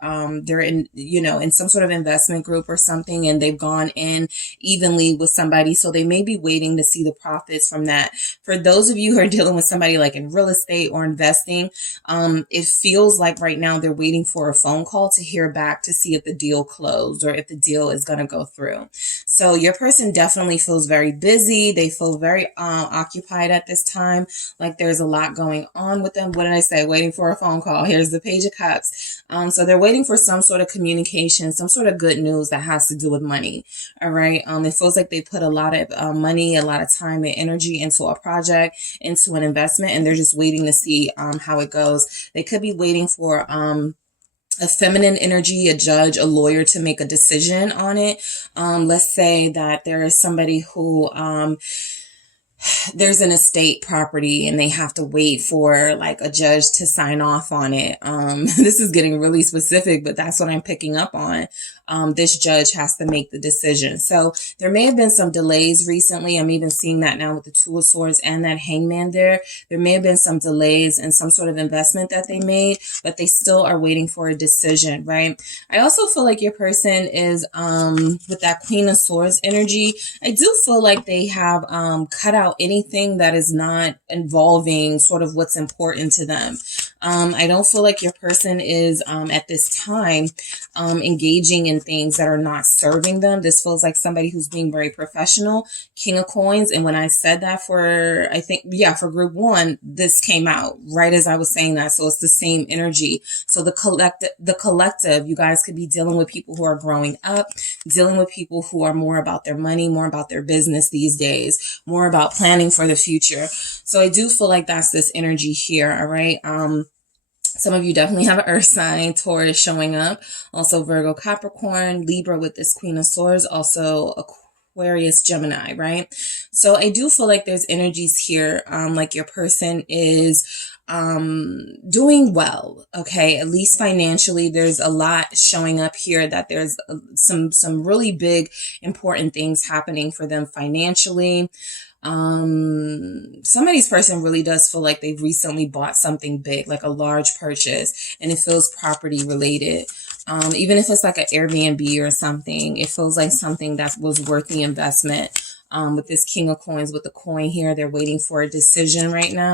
they're in, you know, in some sort of investment group or something, and they've gone in evenly with somebody. So they may be waiting to see the profits from that. For those of you who are dealing with somebody like in real estate or investing, it feels like right now they're waiting for a phone call to hear back to see if the deal closed or if the deal is going to go through. So your person definitely feels very busy. They feel very occupied at this time. Like there's a lot going on with them. What did I say? Waiting for a phone call. Here's the Page of Cups. So they're waiting for some sort of communication, some sort of good news that has to do with money. All right. It feels like they put a lot of money, a lot of time and energy into a project, into an investment, and they're just waiting to see how it goes. They could be waiting for a feminine energy, a judge, a lawyer to make a decision on it. Let's say that there is somebody who there's an estate property and they have to wait for like a judge to sign off on it. This is getting really specific, but that's what I'm picking up on. This judge has to make the decision. So there may have been some delays recently. I'm even seeing that now with the Two of Swords and that Hangman there. There may have been some delays in some sort of investment that they made, but they still are waiting for a decision, right? I also feel like your person is, with that Queen of Swords energy, I do feel like they have cut out anything that is not involving sort of what's important to them. I don't feel like your person is at this time engaging in things that are not serving them. This feels like somebody who's being very professional. King of Coins. And when I said that for, I think, yeah, for group one, this came out right as I was saying that. So it's the same energy. So the collective, you guys could be dealing with people who are growing up, dealing with people who are more about their money, more about their business these days, more about planning for the future. So I do feel like that's this energy here. All right. Some of you definitely have an earth sign, Taurus showing up. Also Virgo, Capricorn, Libra with this Queen of Swords, also Aquarius, Gemini, right? So I do feel like there's energies here, like your person is doing well, okay? At least financially, there's a lot showing up here that there's some really big, important things happening for them financially. Somebody's person really does feel like they've recently bought something big, like a large purchase, and it feels property related. Even if it's like an Airbnb or something, it feels like something that was worth the investment. With this King of Coins, with the coin here, they're waiting for a decision right now.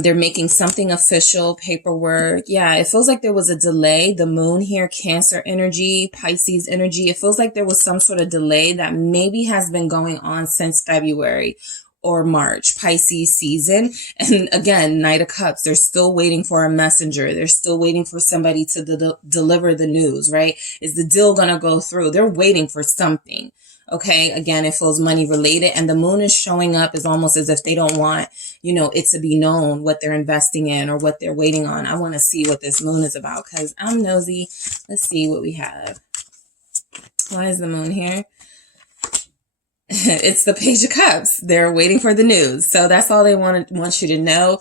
They're making something official, paperwork. Yeah, it feels like there was a delay. The moon here, Cancer energy, Pisces energy. It feels like there was some sort of delay that maybe has been going on since February or March, Pisces season. And again, Knight of Cups, they're still waiting for a messenger. They're still waiting for somebody to deliver the news, right? Is the deal going to go through? They're waiting for something. Okay, again, it feels money related, and the moon is showing up as almost as if they don't want, you know, it to be known what they're investing in or what they're waiting on. I want to see what this moon is about because I'm nosy. Let's see what we have. Why is the moon here? it's the Page of Cups. They're waiting for the news. So that's all they want you to know.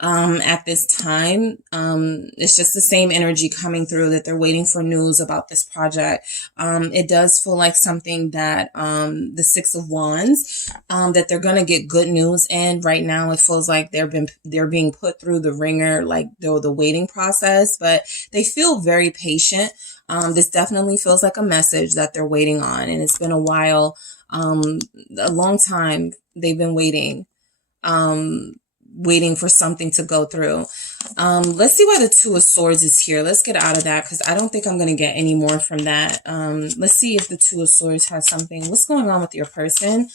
At this time, it's just the same energy coming through that they're waiting for news about this project. It does feel like something that, the Six of Wands, that they're going to get good news in. Right now, it feels like they're being put through the ringer, like the waiting process, but they feel very patient. This definitely feels like a message that they're waiting on, and it's been a while. A long time they've been waiting, waiting for something to go through. Let's see why the Two of Swords is here. Let's get out of that because I don't think I'm going to get any more from that. Let's see if the Two of Swords has something. What's going on with your person?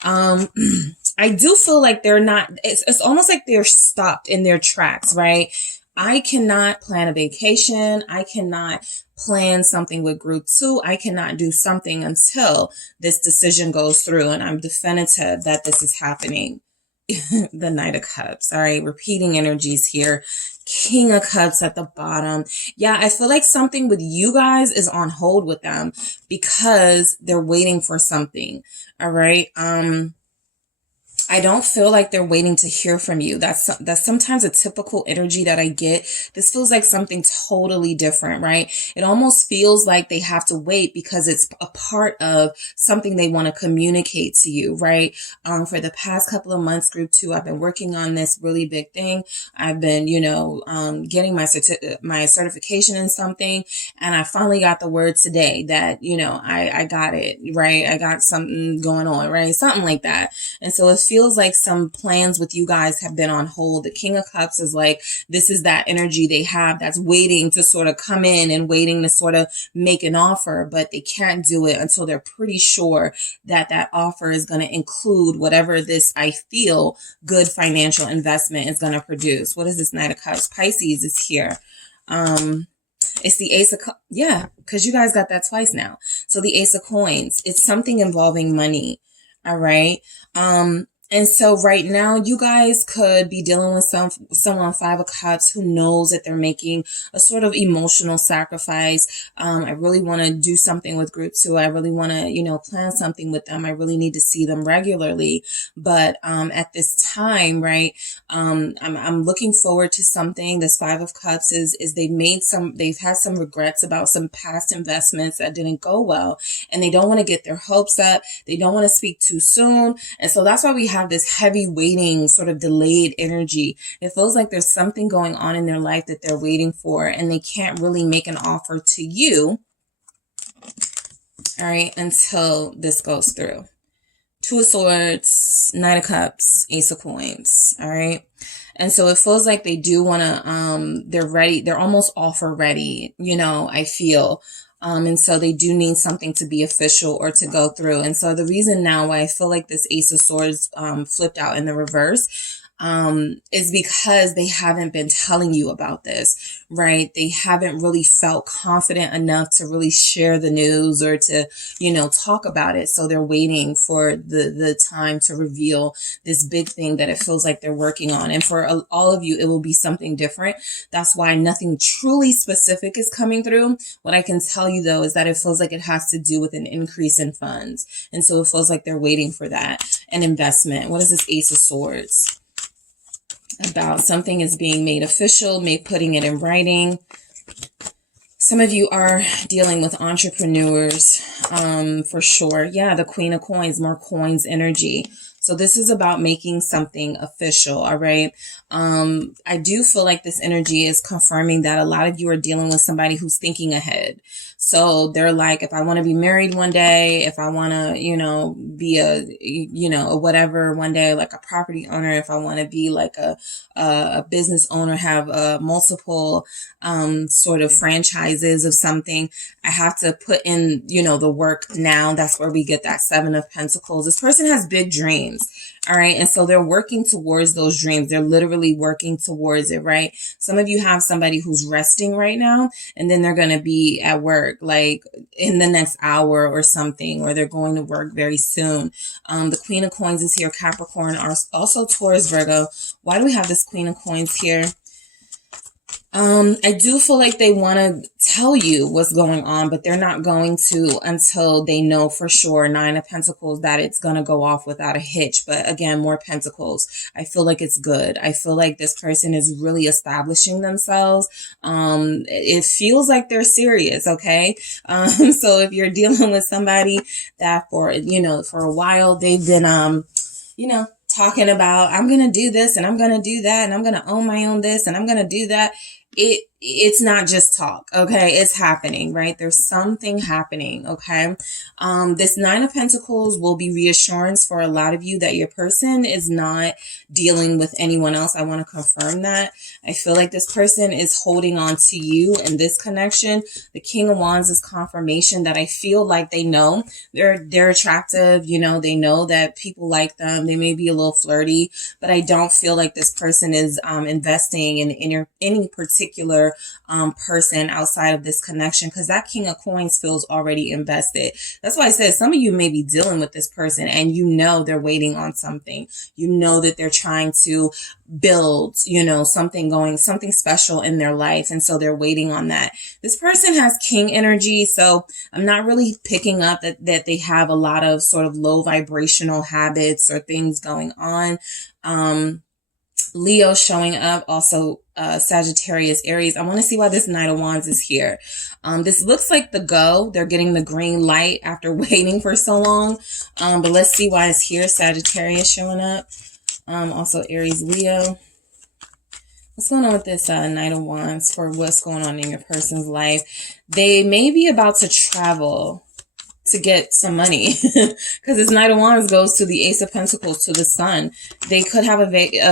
I do feel like they're not, it's almost like they're stopped in their tracks, right? I cannot plan a vacation. I cannot plan something with group 2. I cannot do something until this decision goes through and I'm definitive that this is happening. The Knight of Cups. All right. Repeating energies here. King of Cups at the bottom. Yeah. I feel like something with you guys is on hold with them because they're waiting for something. All right. I don't feel like they're waiting to hear from you. That's sometimes a typical energy that I get. This feels like something totally different, right? It almost feels like they have to wait because it's a part of something they want to communicate to you, right? For the past couple of months, group 2, I've been working on this really big thing. I've been, getting my certification in something, and I finally got the word today that, I got it, right? I got something going on, right? Something like that. And so it feels like some plans with you guys have been on hold. The King of Cups is like, this is that energy they have that's waiting to sort of come in and waiting to sort of make an offer, but they can't do it until they're pretty sure that that offer is going to include whatever this, I feel, good financial investment is going to produce. What is this Knight of Cups? Pisces is here. It's the Ace of, yeah, because you guys got that twice now. So the Ace of Coins, it's something involving money. All right. And so right now you guys could be dealing with someone 5 of Cups who knows that they're making a sort of emotional sacrifice. I really want to do something with group 2. I really want to, plan something with them. I really need to see them regularly. But, at this time, right, I'm looking forward to something. This 5 of Cups is they've had some regrets about some past investments that didn't go well, and they don't want to get their hopes up. They don't want to speak too soon. And so that's why we have this heavy waiting, sort of delayed energy. It feels like there's something going on in their life that they're waiting for, and they can't really make an offer to you, all right, until this goes through. 2 of Swords, Knight of Cups, Ace of Coins, all right? And so it feels like they do want to, they're ready. They're almost offer ready, I feel. And so they do need something to be official or to go through. And so the reason now why I feel like this Ace of Swords flipped out in the reverse is because they haven't been telling you about this, right? They haven't really felt confident enough to really share the news or to, talk about it. So they're waiting for the time to reveal this big thing that it feels like they're working on. And for all of you, it will be something different. That's why nothing truly specific is coming through. What I can tell you though, is that it feels like it has to do with an increase in funds. And so it feels like they're waiting for that. An investment. What is this Ace of Swords about? Something is being made official, putting it in writing. Some of you are dealing with entrepreneurs, for sure. Yeah, the Queen of Coins, more coins energy. So this is about making something official, all right? I do feel like this energy is confirming that a lot of you are dealing with somebody who's thinking ahead. So they're like, if I want to be married one day, if I want to, be a whatever one day, like a property owner, if I want to be like a business owner, have multiple sort of franchises of something, I have to put in, the work now. That's where we get that 7 of Pentacles. This person has big dreams. All right. And so they're working towards those dreams. They're literally working towards it, right? Some of you have somebody who's resting right now, and then they're going to be at work like in the next hour or something, or they're going to work very soon. The Queen of Coins is here. Capricorn, also Taurus, Virgo. Why do we have this Queen of Coins here? I do feel like they want to tell you what's going on, but they're not going to until they know for sure, Nine of Pentacles, that it's going to go off without a hitch. But again, more Pentacles. I feel like it's good. I feel like this person is really establishing themselves. It feels like they're serious, okay? So if you're dealing with somebody that for a while, they've been, talking about, I'm going to do this and I'm going to do that and I'm going to own my own this and I'm going to do that. It's not just talk, okay? It's happening, right? There's something happening, okay? This Nine of Pentacles will be reassurance for a lot of you that your person is not dealing with anyone else. I want to confirm that. I feel like this person is holding on to you in this connection. The King of Wands is confirmation that I feel like they know they're attractive. They know that people like them. They may be a little flirty, but I don't feel like this person is investing in any particular person outside of this connection, because that King of Coins feels already invested. That's why I said some of you may be dealing with this person and they're waiting on something. That they're trying to build, something special in their life. And so they're waiting on that. This person has King energy. So I'm not really picking up that they have a lot of sort of low vibrational habits or things going on. Leo showing up, also Sagittarius, Aries. I want to see why this Knight of Wands is here. This looks like the go. They're getting the green light after waiting for so long. But let's see why it's here. Sagittarius showing up. Also Aries, Leo. What's going on with this Knight of Wands for what's going on in your person's life? They may be about to travel to get some money because this Knight of Wands goes to the Ace of Pentacles, to the Sun. They could have a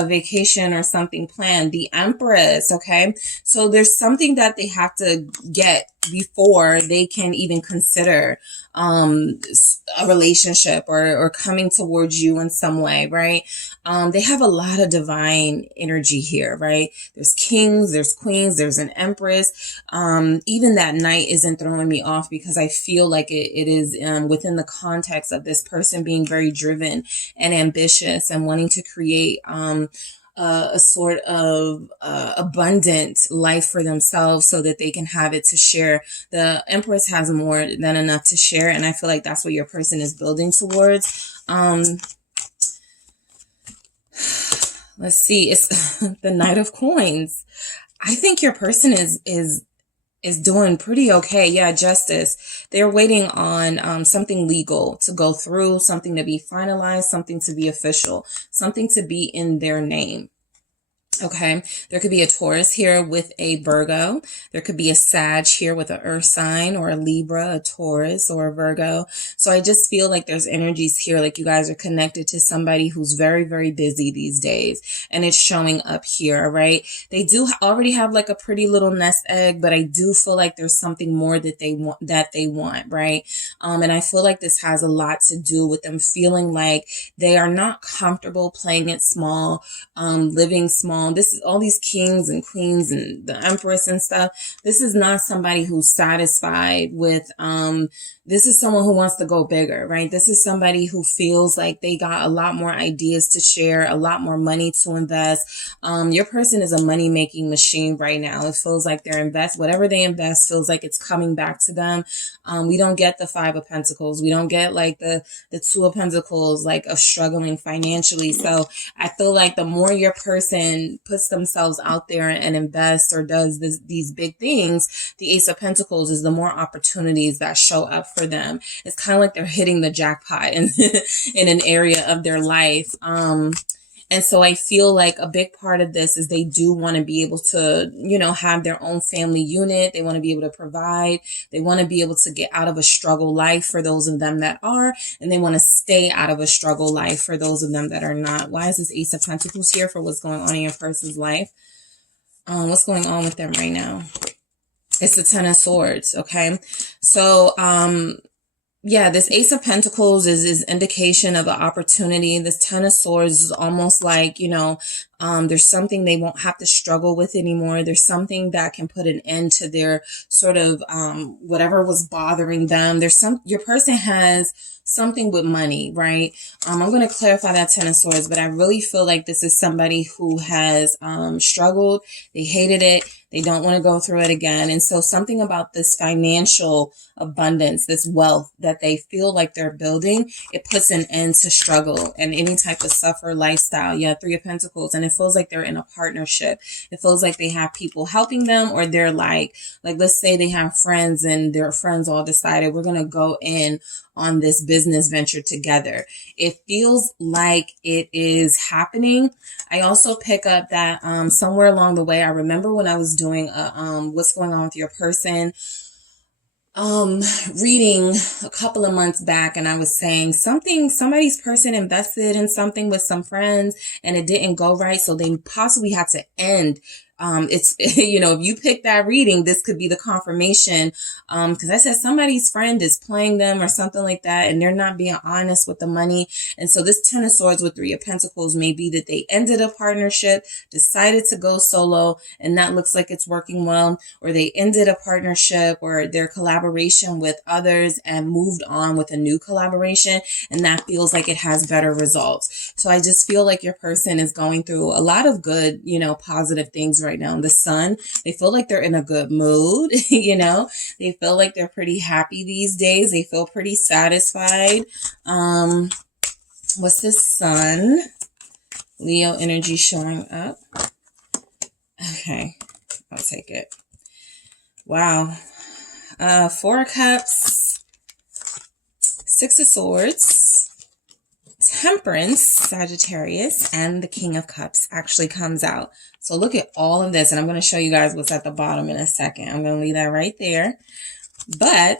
vacation or something planned. The Empress, okay? So there's something that they have to get before they can even consider a relationship or coming towards you in some way, right? They have a lot of divine energy here, right? There's kings, there's queens, there's an empress. Even that knight isn't throwing me off because I feel like it is within the context of this person being very driven and ambitious and wanting to create a sort of abundant life for themselves so that they can have it to share. The Empress has more than enough to share, and I feel like that's what your person is building towards. Let's see, it's the Knight of Coins. I think your person is doing pretty okay. Yeah, Justice. They're waiting on something legal to go through, something to be finalized, something to be official, something to be in their name. Okay, there could be a Taurus here with a Virgo. There could be a Sag here with an Earth sign, or a Libra, a Taurus, or a Virgo. So I just feel like there's energies here, like you guys are connected to somebody who's very, very busy these days. And it's showing up here, right? They do already have like a pretty little nest egg, but I do feel like there's something more that they want, right? And I feel like this has a lot to do with them feeling like they are not comfortable playing it small, living small. This is all these kings and queens and the Empress and stuff. This is not somebody who's satisfied with, this is someone who wants to go bigger, right? This is somebody who feels like they got a lot more ideas to share, a lot more money to invest. Your person is a money-making machine right now. It feels like whatever they invest feels like it's coming back to them. We don't get the Five of Pentacles. We don't get like the Two of Pentacles, like of struggling financially. So I feel like the more your person puts themselves out there and invests or does these big things, the Ace of Pentacles is the more opportunities that show up for them. It's kind of like they're hitting the jackpot in an area of their life. And so I feel like a big part of this is they do want to be able to, have their own family unit. They want to be able to provide. They want to be able to get out of a struggle life for those of them that are, and they want to stay out of a struggle life for those of them that are not. Why is this Ace of Pentacles here for what's going on in your person's life? What's going on with them right now? It's the Ten of Swords, okay? So, yeah, this Ace of Pentacles is indication of an opportunity. This Ten of Swords is almost like, there's something they won't have to struggle with anymore. There's something that can put an end to their sort of whatever was bothering them. Your person has something with money, right? I'm going to clarify that Ten of Swords, but I really feel like this is somebody who has struggled. They hated it. They don't want to go through it again. And so something about this financial abundance, this wealth that they feel like they're building, it puts an end to struggle and any type of suffer lifestyle. Yeah, Three of Pentacles. And it feels like they're in a partnership. It feels like they have people helping them, or they're like let's say they have friends and their friends all decided we're going to go in on this business venture together. It feels like it is happening. I also pick up that somewhere along the way, I remember when I was doing what's going on with your person reading a couple of months back, and I was saying somebody's person invested in something with some friends and it didn't go right, so they possibly had to end. It's, you know, if you pick that reading, this could be the confirmation. Cause I said somebody's friend is playing them or something like that, and they're not being honest with the money. And so this Ten of Swords with Three of Pentacles may be that they ended a partnership, decided to go solo, and that looks like it's working well, or they ended a partnership or their collaboration with others and moved on with a new collaboration, and that feels like it has better results. So I just feel like your person is going through a lot of good, you know, positive things right now. The Sun, they feel like they're in a good mood. You know, they feel like they're pretty happy these days. They feel pretty satisfied. What's this Sun? Leo energy showing up. Okay, I'll take it. Wow. Four of Cups, Six of Swords, Temperance, Sagittarius, and the King of Cups actually comes out. So look at all of this, and I'm going to show you guys what's at the bottom in a second. I'm going to leave that right there. But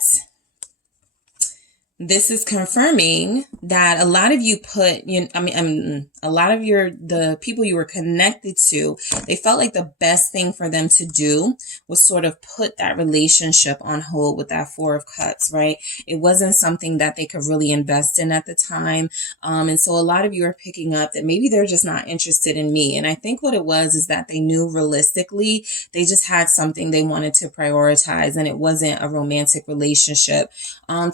this is confirming that a lot of you put, a lot of the people you were connected to, they felt like the best thing for them to do was sort of put that relationship on hold with that Four of Cups, right? It wasn't something that they could really invest in at the time. And so a lot of you are picking up that maybe they're just not interested in me. And I think what it was is that they knew realistically, they just had something they wanted to prioritize, and it wasn't a romantic relationship.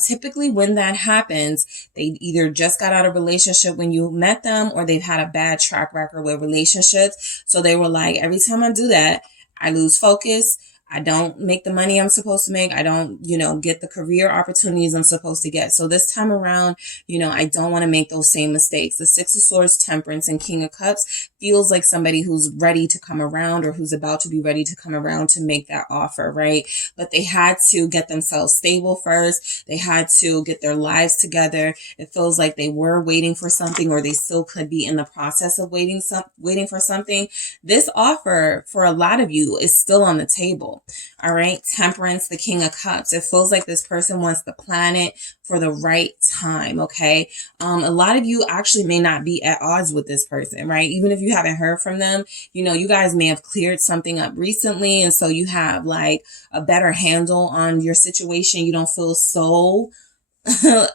Typically when that happens, they either just got out of a relationship when you met them, or they've had a bad track record with relationships. So they were like, every time I do that, I lose focus. I don't make the money I'm supposed to make. I don't, get the career opportunities I'm supposed to get. So this time around, I don't want to make those same mistakes. The Six of Swords, Temperance, and King of Cups feels like somebody who's ready to come around, or who's about to be ready to come around to make that offer, right? But they had to get themselves stable first. They had to get their lives together. It feels like they were waiting for something, or they still could be in the process of waiting for something. This offer for a lot of you is still on the table. All right. Temperance, the King of Cups. It feels like this person wants to plan it for the right time. Okay. A lot of you actually may not be at odds with this person, right? Even if you haven't heard from them, you guys may have cleared something up recently. And so you have like a better handle on your situation. You don't feel so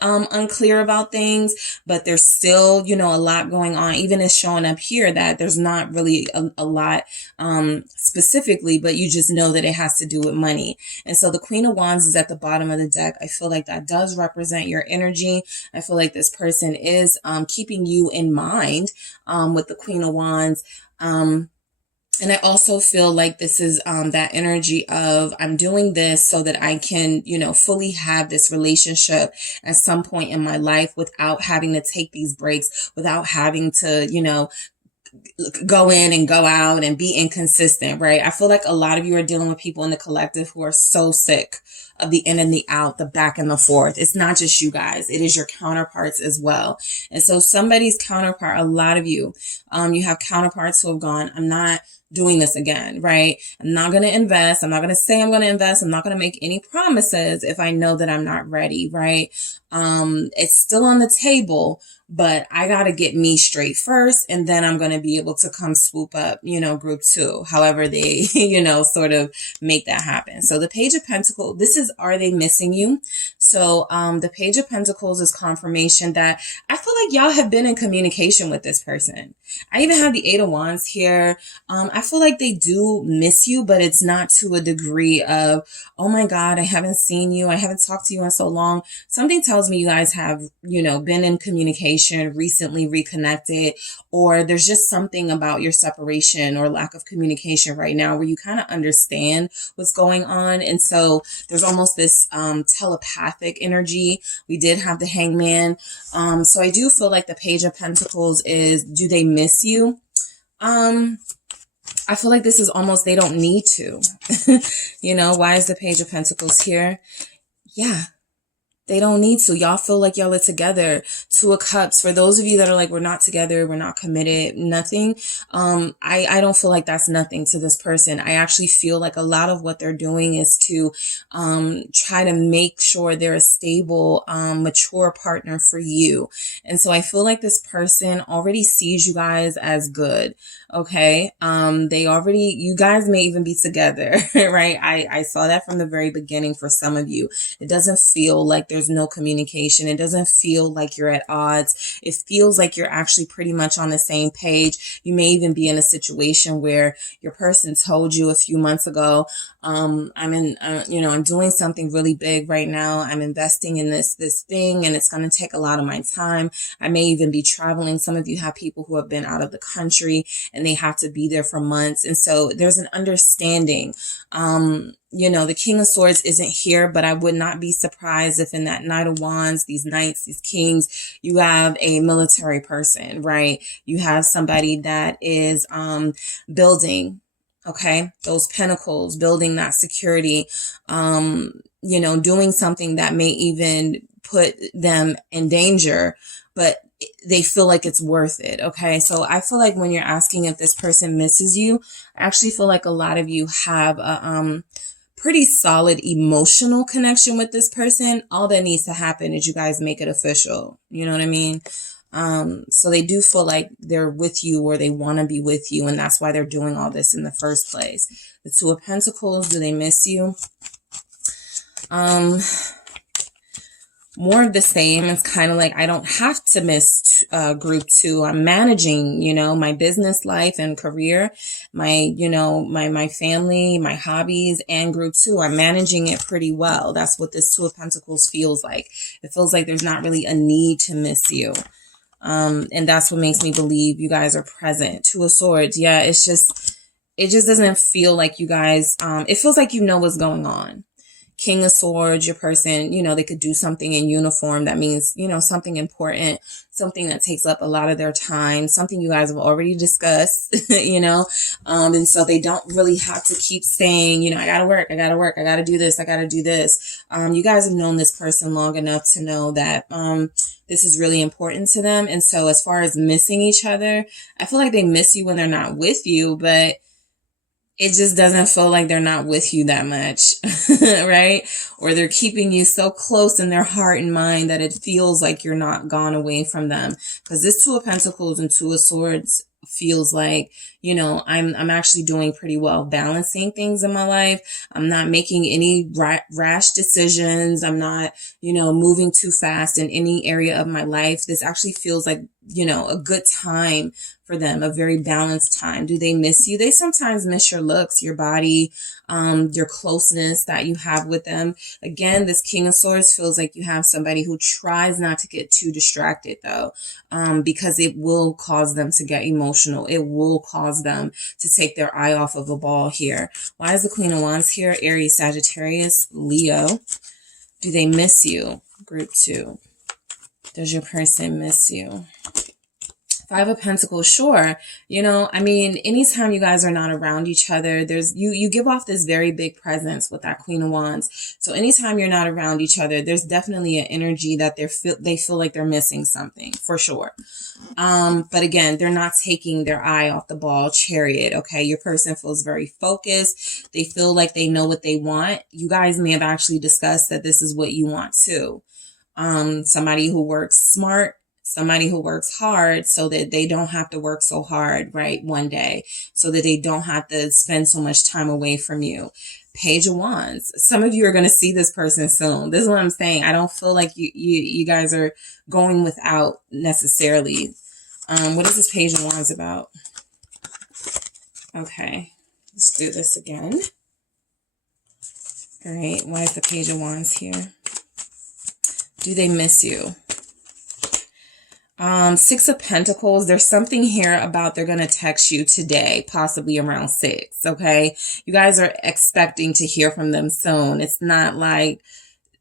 unclear about things, but there's still, a lot going on. Even it's showing up here that there's not really a lot, specifically, but you just know that it has to do with money. And so the Queen of Wands is at the bottom of the deck. I feel like that does represent your energy. I feel like this person is, keeping you in mind, with the Queen of Wands. And I also feel like this is that energy of, I'm doing this so that I can, fully have this relationship at some point in my life without having to take these breaks, without having to, go in and go out and be inconsistent, right? I feel like a lot of you are dealing with people in the collective who are so sick of the in and the out, the back and the forth. It's not just you guys. It is your counterparts as well. And so somebody's counterpart, a lot of you, you have counterparts who have gone, I'm not doing this again, right? I'm not going to invest. I'm not going to say I'm going to invest. I'm not going to make any promises if I know that I'm not ready, right? It's still on the table, but I got to get me straight first, and then I'm going to be able to come swoop up, group two, however they, sort of make that happen. So the Page of Pentacles, this is, are they missing you? So the Page of Pentacles is confirmation that I feel like y'all have been in communication with this person. I even have the Eight of Wands here. I feel like they do miss you, but it's not to a degree of, oh my God, I haven't seen you. I haven't talked to you in so long. Something tells me you guys have, you know, been in communication, recently reconnected, or there's just something about your separation or lack of communication right now where you kind of understand what's going on. And so there's almost this telepathic energy. We did have the Hangman. So I do feel like the Page of Pentacles is, do they miss you? I feel like this is almost, they don't need to. You know, why is the Page of Pentacles here? Yeah, they don't need to. Y'all feel like y'all are together. Two of Cups. For those of you that are like, we're not together, we're not committed, nothing. I don't feel like that's nothing to this person. I actually feel like a lot of what they're doing is to try to make sure they're a stable, mature partner for you. And so I feel like this person already sees you guys as good. Okay. They already, you guys may even be together, right? I saw that from the very beginning for some of you. It doesn't feel like there's no communication. It doesn't feel like you're at odds. It feels like you're actually pretty much on the same page. You may even be in a situation where your person told you a few months ago, I'm doing something really big right now. I'm investing in this thing, and it's going to take a lot of my time. I may even be traveling. Some of you have people who have been out of the country and they have to be there for months. And so there's an understanding. The King of Swords isn't here, but I would not be surprised if in that Knight of Wands, these knights, these kings, you have a military person, right? You have somebody that is building, okay, those pentacles, building that security, doing something that may even put them in danger, but they feel like it's worth it. Okay. So I feel like when you're asking if this person misses you, I actually feel like a lot of you have a pretty solid emotional connection with this person. All that needs to happen is you guys make it official. You know what I mean? So they do feel like they're with you, or they want to be with you. And that's why they're doing all this in the first place. The Two of Pentacles, do they miss you? More of the same. It's kind of like, I don't have to miss group 2. I'm managing, my business life and career, my family, my hobbies, and group 2. I'm managing it pretty well. That's what this Two of Pentacles feels like. It feels like there's not really a need to miss you. And that's what makes me believe you guys are present. Two of Swords. Yeah, it just doesn't feel like you guys, it feels like you know what's going on. King of Swords, your person, they could do something in uniform. That means, something important, something that takes up a lot of their time, something you guys have already discussed, and so they don't really have to keep saying, I gotta work, I gotta do this, I gotta do this. You guys have known this person long enough to know that, this is really important to them. And so as far as missing each other, I feel like they miss you when they're not with you, but it just doesn't feel like they're not with you that much, right? Or they're keeping you so close in their heart and mind that it feels like you're not gone away from them. Because this Two of Pentacles and Two of Swords feels like, I'm actually doing pretty well balancing things in my life. I'm not making any rash decisions. I'm not, moving too fast in any area of my life. This actually feels like, a good time for them, a very balanced time. Do they miss you? They sometimes miss your looks, your body, your closeness that you have with them. Again, this King of Swords feels like you have somebody who tries not to get too distracted though, because it will cause them to get emotional. It will cause them to take their eye off of the ball here. Why is the Queen of Wands here? Aries, Sagittarius, Leo. Do they miss you? Group 2. Does your person miss you? Five of Pentacles, sure. Anytime you guys are not around each other, you give off this very big presence with that Queen of Wands. So anytime you're not around each other, there's definitely an energy that they feel like they're missing something, for sure. But again, they're not taking their eye off the ball. Chariot, okay? Your person feels very focused. They feel like they know what they want. You guys may have actually discussed that this is what you want too. Somebody who works smart, somebody who works hard so that they don't have to work so hard, right, one day, so that they don't have to spend so much time away from you. Page of Wands. Some of you are going to see this person soon. This is what I'm saying. I don't feel like you guys are going without necessarily. What is this Page of Wands about? Okay, let's do this again. All right, why is the Page of Wands here? Do they miss you? Six of Pentacles. There's something here about they're going to text you today, possibly around 6. Okay. You guys are expecting to hear from them soon. It's not like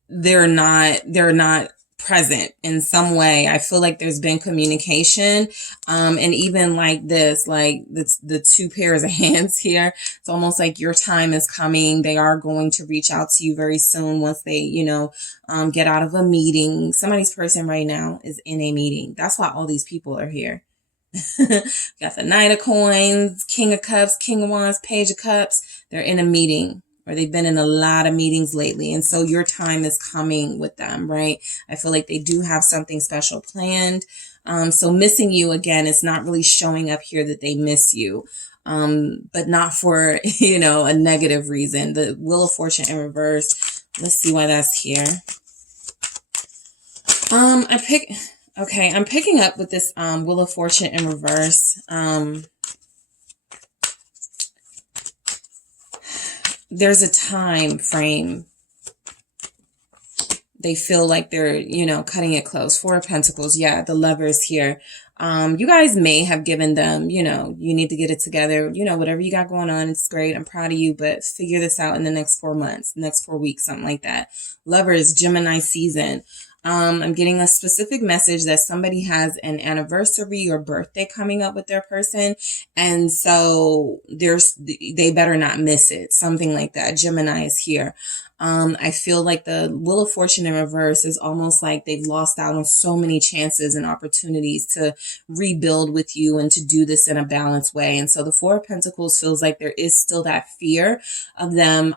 they're not present in some way. I feel like there's been communication. And even like this, like the 2 pairs of hands here, it's almost like your time is coming. They are going to reach out to you very soon once they, get out of a meeting. Somebody's person right now is in a meeting. That's why all these people are here. Got the Knight of Coins, King of Cups, King of Wands, Page of Cups. They're in a meeting, or they've been in a lot of meetings lately. And so your time is coming with them, right? I feel like they do have something special planned. So missing you, again, it's not really showing up here that they miss you. But not for, a negative reason. The Wheel of Fortune in reverse. Let's see why that's here. I'm picking up with this Wheel of Fortune in reverse. There's a time frame. They feel like they're, cutting it close. 4 of Pentacles. Yeah, the Lovers here. You guys may have given them, you need to get it together. Whatever you got going on, it's great. I'm proud of you, but figure this out in the next 4 months, next 4 weeks, something like that. Lovers, Gemini season. I'm getting a specific message that somebody has an anniversary or birthday coming up with their person. And so they better not miss it. Something like that. Gemini is here. I feel like the Wheel of Fortune in reverse is almost like they've lost out on so many chances and opportunities to rebuild with you and to do this in a balanced way. And so the 4 of Pentacles feels like there is still that fear of them,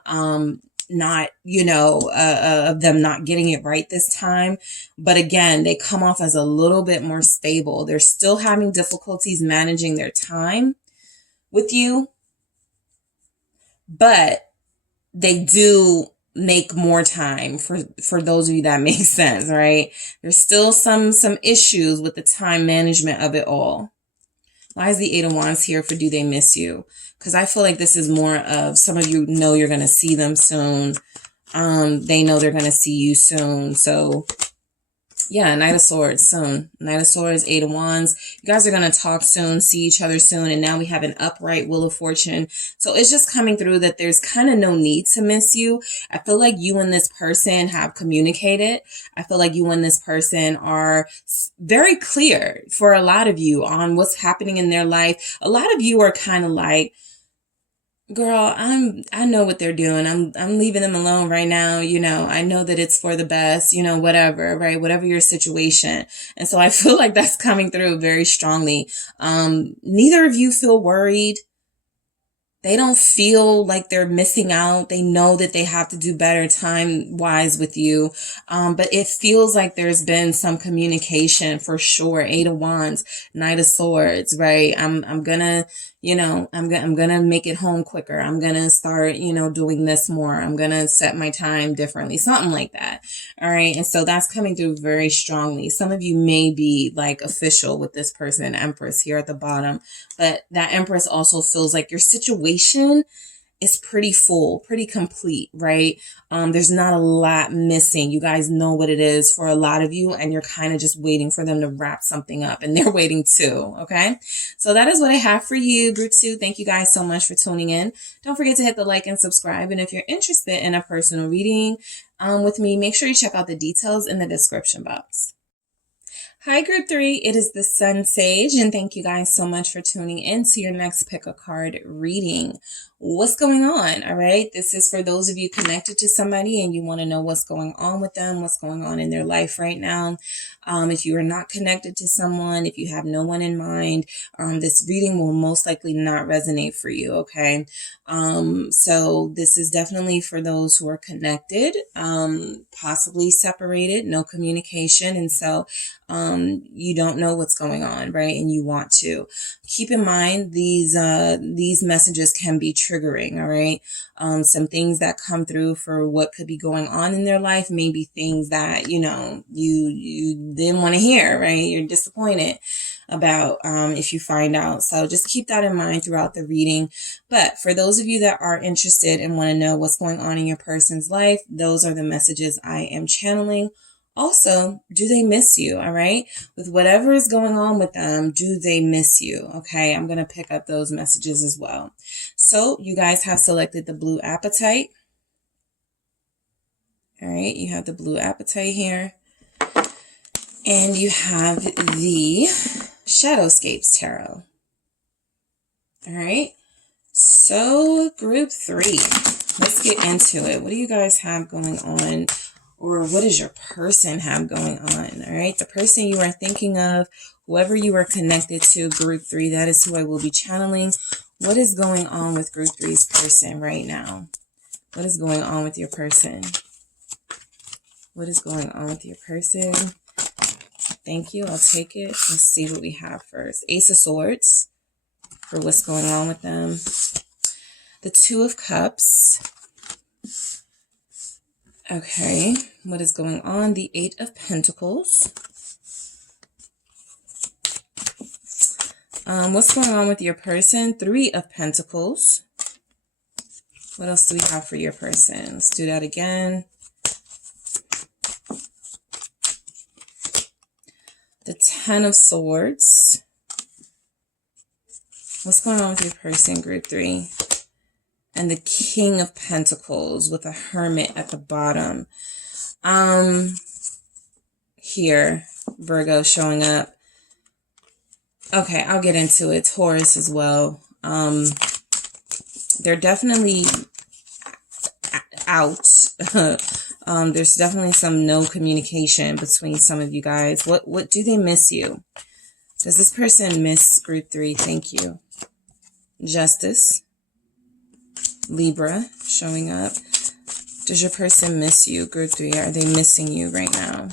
not, of them not getting it right this time. But again, they come off as a little bit more stable. They're still having difficulties managing their time with you, but they do make more time for those of you that makes sense, right? There's still some issues with the time management of it all. Why is the 8 of Wands here for do they miss you? Because I feel like this is more of some of you know you're going to see them soon. They know they're going to see you soon. So yeah, Knight of Swords soon. Knight of Swords, 8 of Wands. You guys are going to talk soon, see each other soon. And now we have an upright Wheel of Fortune. So it's just coming through that there's kind of no need to miss you. I feel like you and this person have communicated. I feel like you and this person are very clear for a lot of you on what's happening in their life. A lot of you are kind of like, girl, I know what they're doing. I'm leaving them alone right now. I know that it's for the best, whatever, right? Whatever your situation. And so I feel like that's coming through very strongly. Neither of you feel worried. They don't feel like they're missing out. They know that they have to do better time-wise with you. But it feels like there's been some communication for sure. 8 of Wands, Knight of Swords, right? I'm gonna, I'm gonna make it home quicker. I'm gonna start, doing this more. I'm gonna set my time differently. Something like that. All right. And so that's coming through very strongly. Some of you may be like official with this person, Empress here at the bottom, but that Empress also feels like your situation is pretty full, pretty complete, right? There's not a lot missing. You guys know what it is for a lot of you, and you're kind of just waiting for them to wrap something up, and they're waiting too, okay? So that is what I have for you, Group 2. Thank you guys so much for tuning in. Don't forget to hit the like and subscribe, and if you're interested in a personal reading with me, make sure you check out the details in the description box. Hi, Group 3. It is the SunSage, and thank you guys so much for tuning in to your next pick a card reading. What's going on? All right. This is for those of you connected to somebody and you want to know what's going on with them, what's going on in their life right now. If you are not connected to someone, if you have no one in mind, this reading will most likely not resonate for you. Okay. So this is definitely for those who are connected, possibly separated, no communication. And so, you don't know what's going on, right? And you want to. Keep in mind, these messages can be triggering, all right? Some things that come through for what could be going on in their life may be things that, you know, you didn't want to hear, right? You're disappointed about if you find out. So just keep that in mind throughout the reading. But for those of you that are interested and want to know what's going on in your person's life, those are the messages I am channeling. Also, do they miss you? All right. With whatever is going on with them, do they miss you? Okay. I'm going to pick up those messages as well. So you guys have selected the blue apatite. All right. You have the blue apatite here. And you have the Shadowscapes Tarot. All right. So group 3, let's get into it. What do you guys have going on? Or what does your person have going on? All right. The person you are thinking of, whoever you are connected to, group 3, that is who I will be channeling. What is going on with group 3's person right now? What is going on with your person? What is going on with your person? Thank you. I'll take it. Let's see what we have first. Ace of Swords for what's going on with them. The Two of Cups. Okay. What is going on? The Eight of Pentacles. What's going on with your person? Three of Pentacles. What else do we have for your person? Let's do that again. The Ten of Swords. What's going on with your person, group 3? And the King of Pentacles with a Hermit at the bottom. Here, Virgo showing up. Okay, I'll get into it. Taurus as well. They're definitely out. There's definitely some no communication between some of you guys. What do they miss you? Does this person miss group 3? Thank you. Justice. Libra showing up. Does your person miss you, group 3? Are they missing you right now?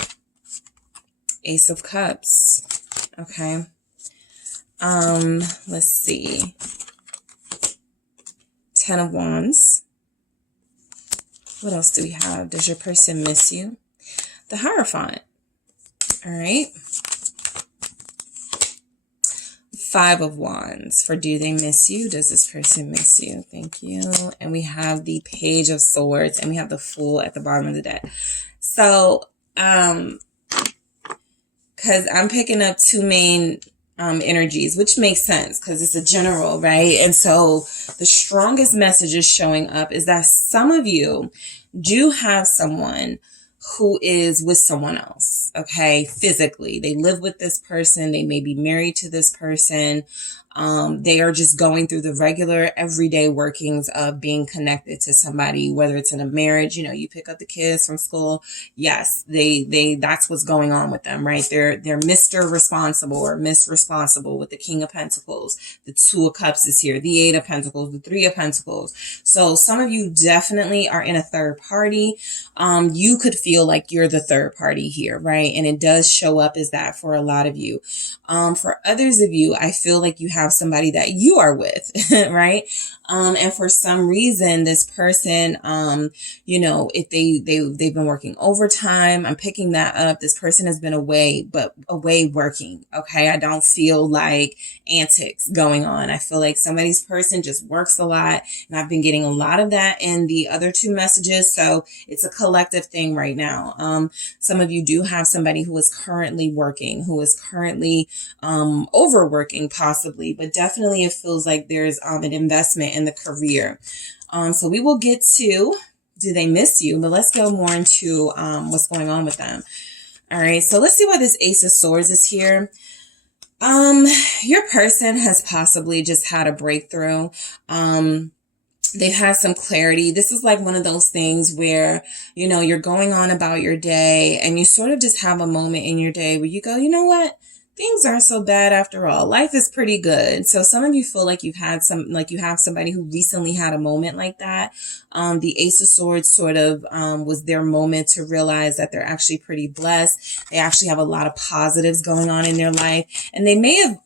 Ace of Cups. Okay. Let's see. Ten of Wands. What else do we have? Does your person miss you? The Hierophant. All right. Five of Wands for do they miss you? Does this person miss you? Thank you. And we have the Page of Swords and we have the Fool at the bottom of the deck. So, because I'm picking up two main energies, which makes sense because it's a general, right? And so the strongest message is showing up is that some of you do have someone who is with someone else, okay, physically. They live with this person. They may be married to this person. They are just going through the regular everyday workings of being connected to somebody, whether it's in a marriage, you know, you pick up the kids from school. Yes, that's what's going on with them, right? They're Mr. Responsible or Miss Responsible with the King of Pentacles. The Two of Cups is here, the Eight of Pentacles, the Three of Pentacles. So some of you definitely are in a third party. You could feel like you're the third party here, right? And it does show up as that for a lot of you. For others of you, I feel like you have somebody that you are with, right? And for some reason, this person, you know, if they've been working overtime, I'm picking that up. This person has been away, but away working. Okay. I don't feel like antics going on. I feel like somebody's person just works a lot. And I've been getting a lot of that in the other two messages. So it's a collective thing right now. Some of you do have somebody who is currently working, who is currently, overworking possibly, but definitely it feels like there's, an investment in the career. So we will get to, do they miss you? But let's go more into, what's going on with them. All right. So let's see why this Ace of Swords is here. Your person has possibly just had a breakthrough. They've had some clarity. This is like one of those things where, you know, you're going on about your day and you sort of just have a moment in your day where you go, you know what? things aren't so bad after all. Life is pretty good. So some of you feel like you have somebody who recently had a moment like that. The Ace of Swords sort of was their moment to realize that they're actually pretty blessed. They actually have a lot of positives going on in their life. And they may have,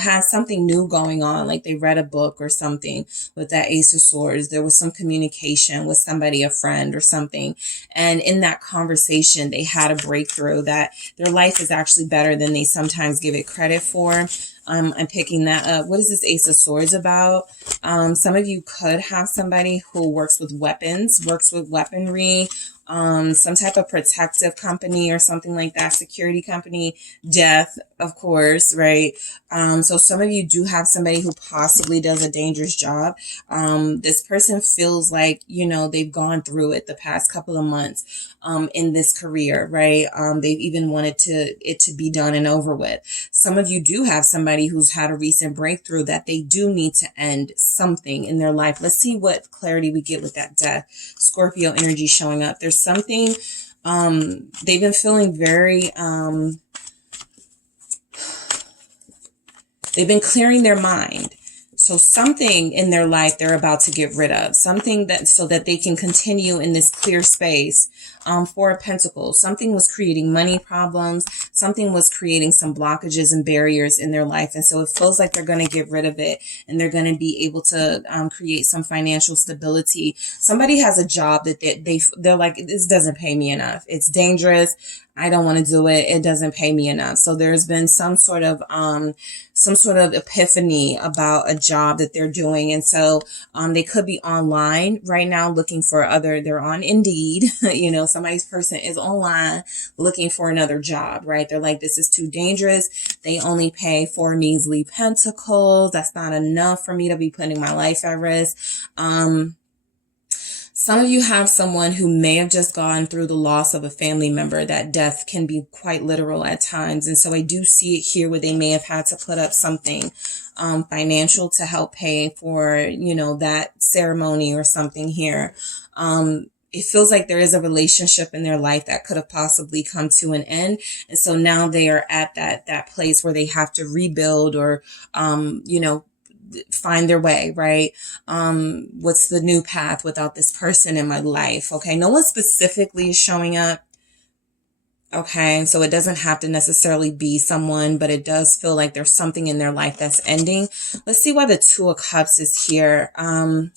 had something new going on, like they read a book or something with that Ace of Swords. There was some communication with somebody, a friend or something. And in that conversation, they had a breakthrough that their life is actually better than they sometimes give it credit for. I'm picking that up. What is this Ace of Swords about? Some of you could have somebody who works with weapons, works with weaponry, some type of protective company or something like that, security company, death, of course, right? So some of you do have somebody who possibly does a dangerous job. This person feels like, they've gone through it the past couple of months, in this career, right? They've even wanted it to be done and over with. Some of you do have somebody who's had a recent breakthrough that they do need to end something in their life. Let's see what clarity we get with that death. Scorpio energy showing up. There's something, they've been feeling very, they've been clearing their mind. So something in their life they're about to get rid of, something so that they can continue in this clear space. Four of Pentacles, something was creating money problems. Something was creating some blockages and barriers in their life. And so it feels like they're going to get rid of it and they're going to be able to create some financial stability. Somebody has a job that they're like, this doesn't pay me enough. It's dangerous. I don't want to do it. It doesn't pay me enough. So there's been some sort of epiphany about a job that they're doing. And so they could be online right now looking for they're on Indeed, somebody's person is online looking for another job, right? They're like, this is too dangerous. They only pay 4 measly pentacles. That's not enough for me to be putting my life at risk. Some of you have someone who may have just gone through the loss of a family member. That death can be quite literal at times. And so I do see it here where they may have had to put up something financial to help pay for, that ceremony or something here. It feels like there is a relationship in their life that could have possibly come to an end. And so now they are at that place where they have to rebuild or, find their way, right? What's the new path without this person in my life? Okay. No one specifically is showing up. Okay. So it doesn't have to necessarily be someone, but it does feel like there's something in their life that's ending. Let's see why the Two of Cups is here. I'm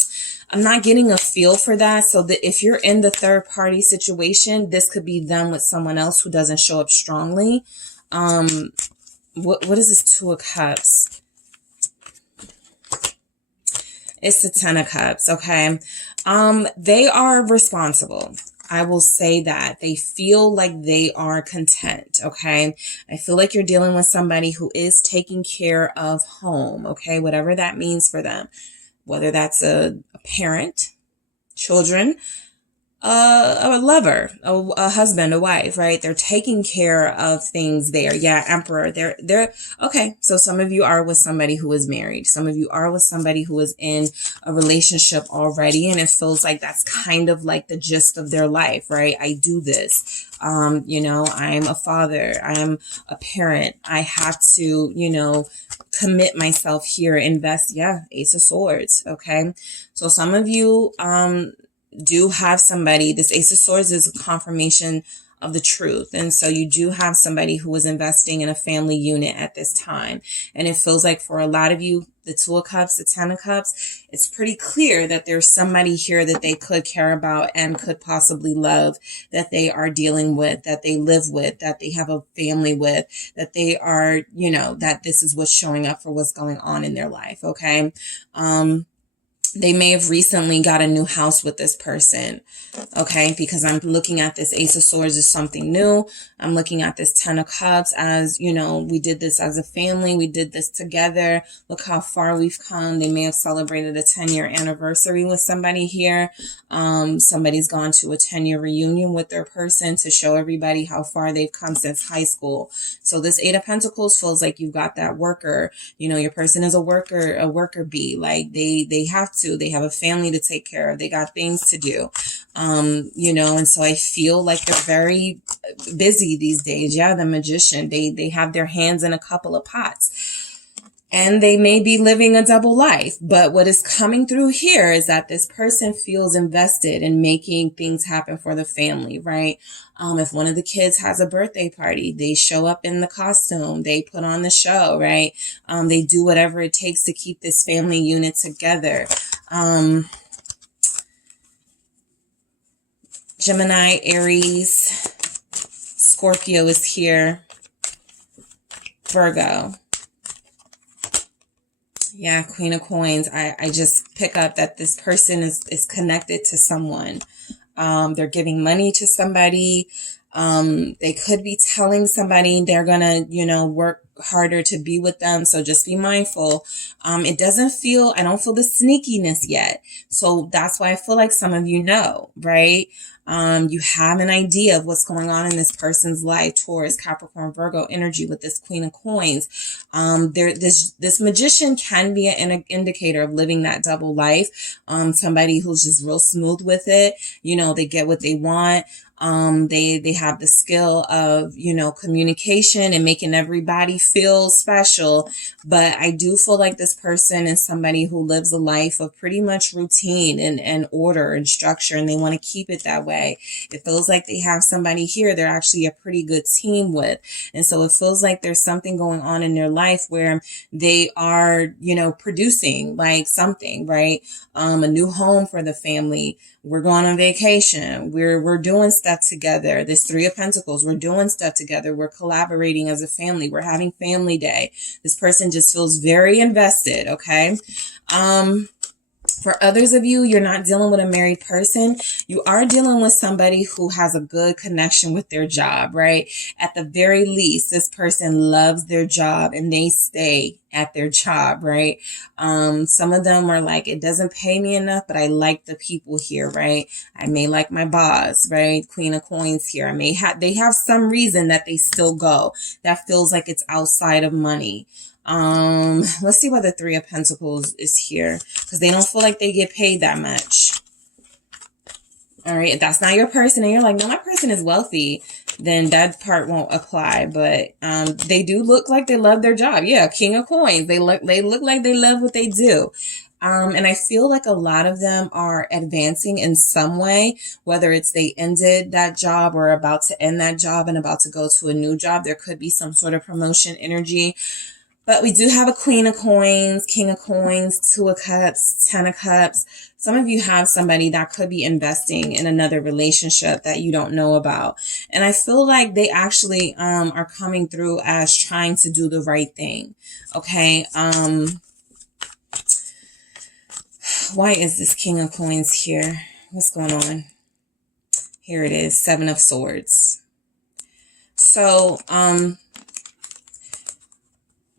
not getting a feel for that. So that if you're in the third party situation, this could be them with someone else who doesn't show up strongly. What is this Two of Cups? It's the Ten of Cups. Okay. They are responsible. I will say that they feel like they are content. Okay. I feel like you're dealing with somebody who is taking care of home. Okay. Whatever that means for them, whether that's a parent, children, a lover, a husband, a wife, right? They're taking care of things there. Yeah, Emperor. They're okay. So some of you are with somebody who is married. Some of you are with somebody who is in a relationship already. And it feels like that's kind of like the gist of their life, right? I do this. I'm a father. I'm a parent. I have to, commit myself here, invest. Yeah. Ace of Swords. Okay. So some of you, do have somebody, this Ace of Swords is a confirmation of the truth. And so you do have somebody who is investing in a family unit at this time. And it feels like for a lot of you, the Two of Cups, the Ten of Cups, it's pretty clear that there's somebody here that they could care about and could possibly love, that they are dealing with, that they live with, that they have a family with, that they are, that this is what's showing up for what's going on in their life. Okay. They may have recently got a new house with this person, okay? Because I'm looking at this Ace of Swords as something new. I'm looking at this Ten of Cups as, we did this as a family. We did this together. Look how far we've come. They may have celebrated a 10-year anniversary with somebody here. Somebody's gone to a 10-year reunion with their person to show everybody how far they've come since high school. So this Eight of Pentacles feels like you've got that worker. Your person is a worker bee. Like they have to. They have a family to take care of. They got things to do. you know, and so I feel like they're very busy these days. Yeah, the Magician, they have their hands in a couple of pots. And they may be living a double life. But what is coming through here is that this person feels invested in making things happen for the family, right? If one of the kids has a birthday party, they show up in the costume, they put on the show, right? They do whatever it takes to keep this family unit together. Gemini, Aries, Scorpio is here. Virgo. Yeah, Queen of Coins. I just pick up that this person is connected to someone. They're giving money to somebody. They could be telling somebody they're gonna, you know, work harder to be with them. So just be mindful. I don't feel the sneakiness yet. So that's why I feel like some of you know, right? You have an idea of what's going on in this person's life. Taurus, Capricorn, Virgo energy with this Queen of Coins. This Magician can be an indicator of living that double life. Somebody who's just real smooth with it. You know, they get what they want. They have the skill of, you know, communication and making everybody feel special. But I do feel like this person is somebody who lives a life of pretty much routine and order and structure, and they want to keep it that way. It feels like they have somebody here they're actually a pretty good team with. And so it feels like there's something going on in their life where they are, you know, producing like something, right? A new home for the family. We're going on vacation. We're doing stuff together. This Three of Pentacles. We're doing stuff together. We're collaborating as a family. We're having family day. This person just feels very invested. Okay. For others of you, you're not dealing with a married person. You are dealing with somebody who has a good connection with their job, right? At the very least, this person loves their job and they stay at their job, right? Some of them are like, it doesn't pay me enough, but I like the people here, right? I may like my boss, right? Queen of Coins here. They have some reason that they still go. That feels like it's outside of money. Let's see why the Three of Pentacles is here, because they don't feel like they get paid that much. All right, if that's not your person and you're like, no, my person is wealthy, then that part won't apply. But they do look like they love their job. Yeah, King of Coins. They look like they love what they do. And I feel like a lot of them are advancing in some way, whether it's they ended that job or about to end that job and about to go to a new job. There could be some sort of promotion energy. But we do have a Queen of Coins, King of Coins, Two of Cups, Ten of Cups. Some of you have somebody that could be investing in another relationship that you don't know about. And I feel like they actually are coming through as trying to do the right thing. Okay. Why is this King of Coins here? What's going on? Here it is, Seven of Swords. So,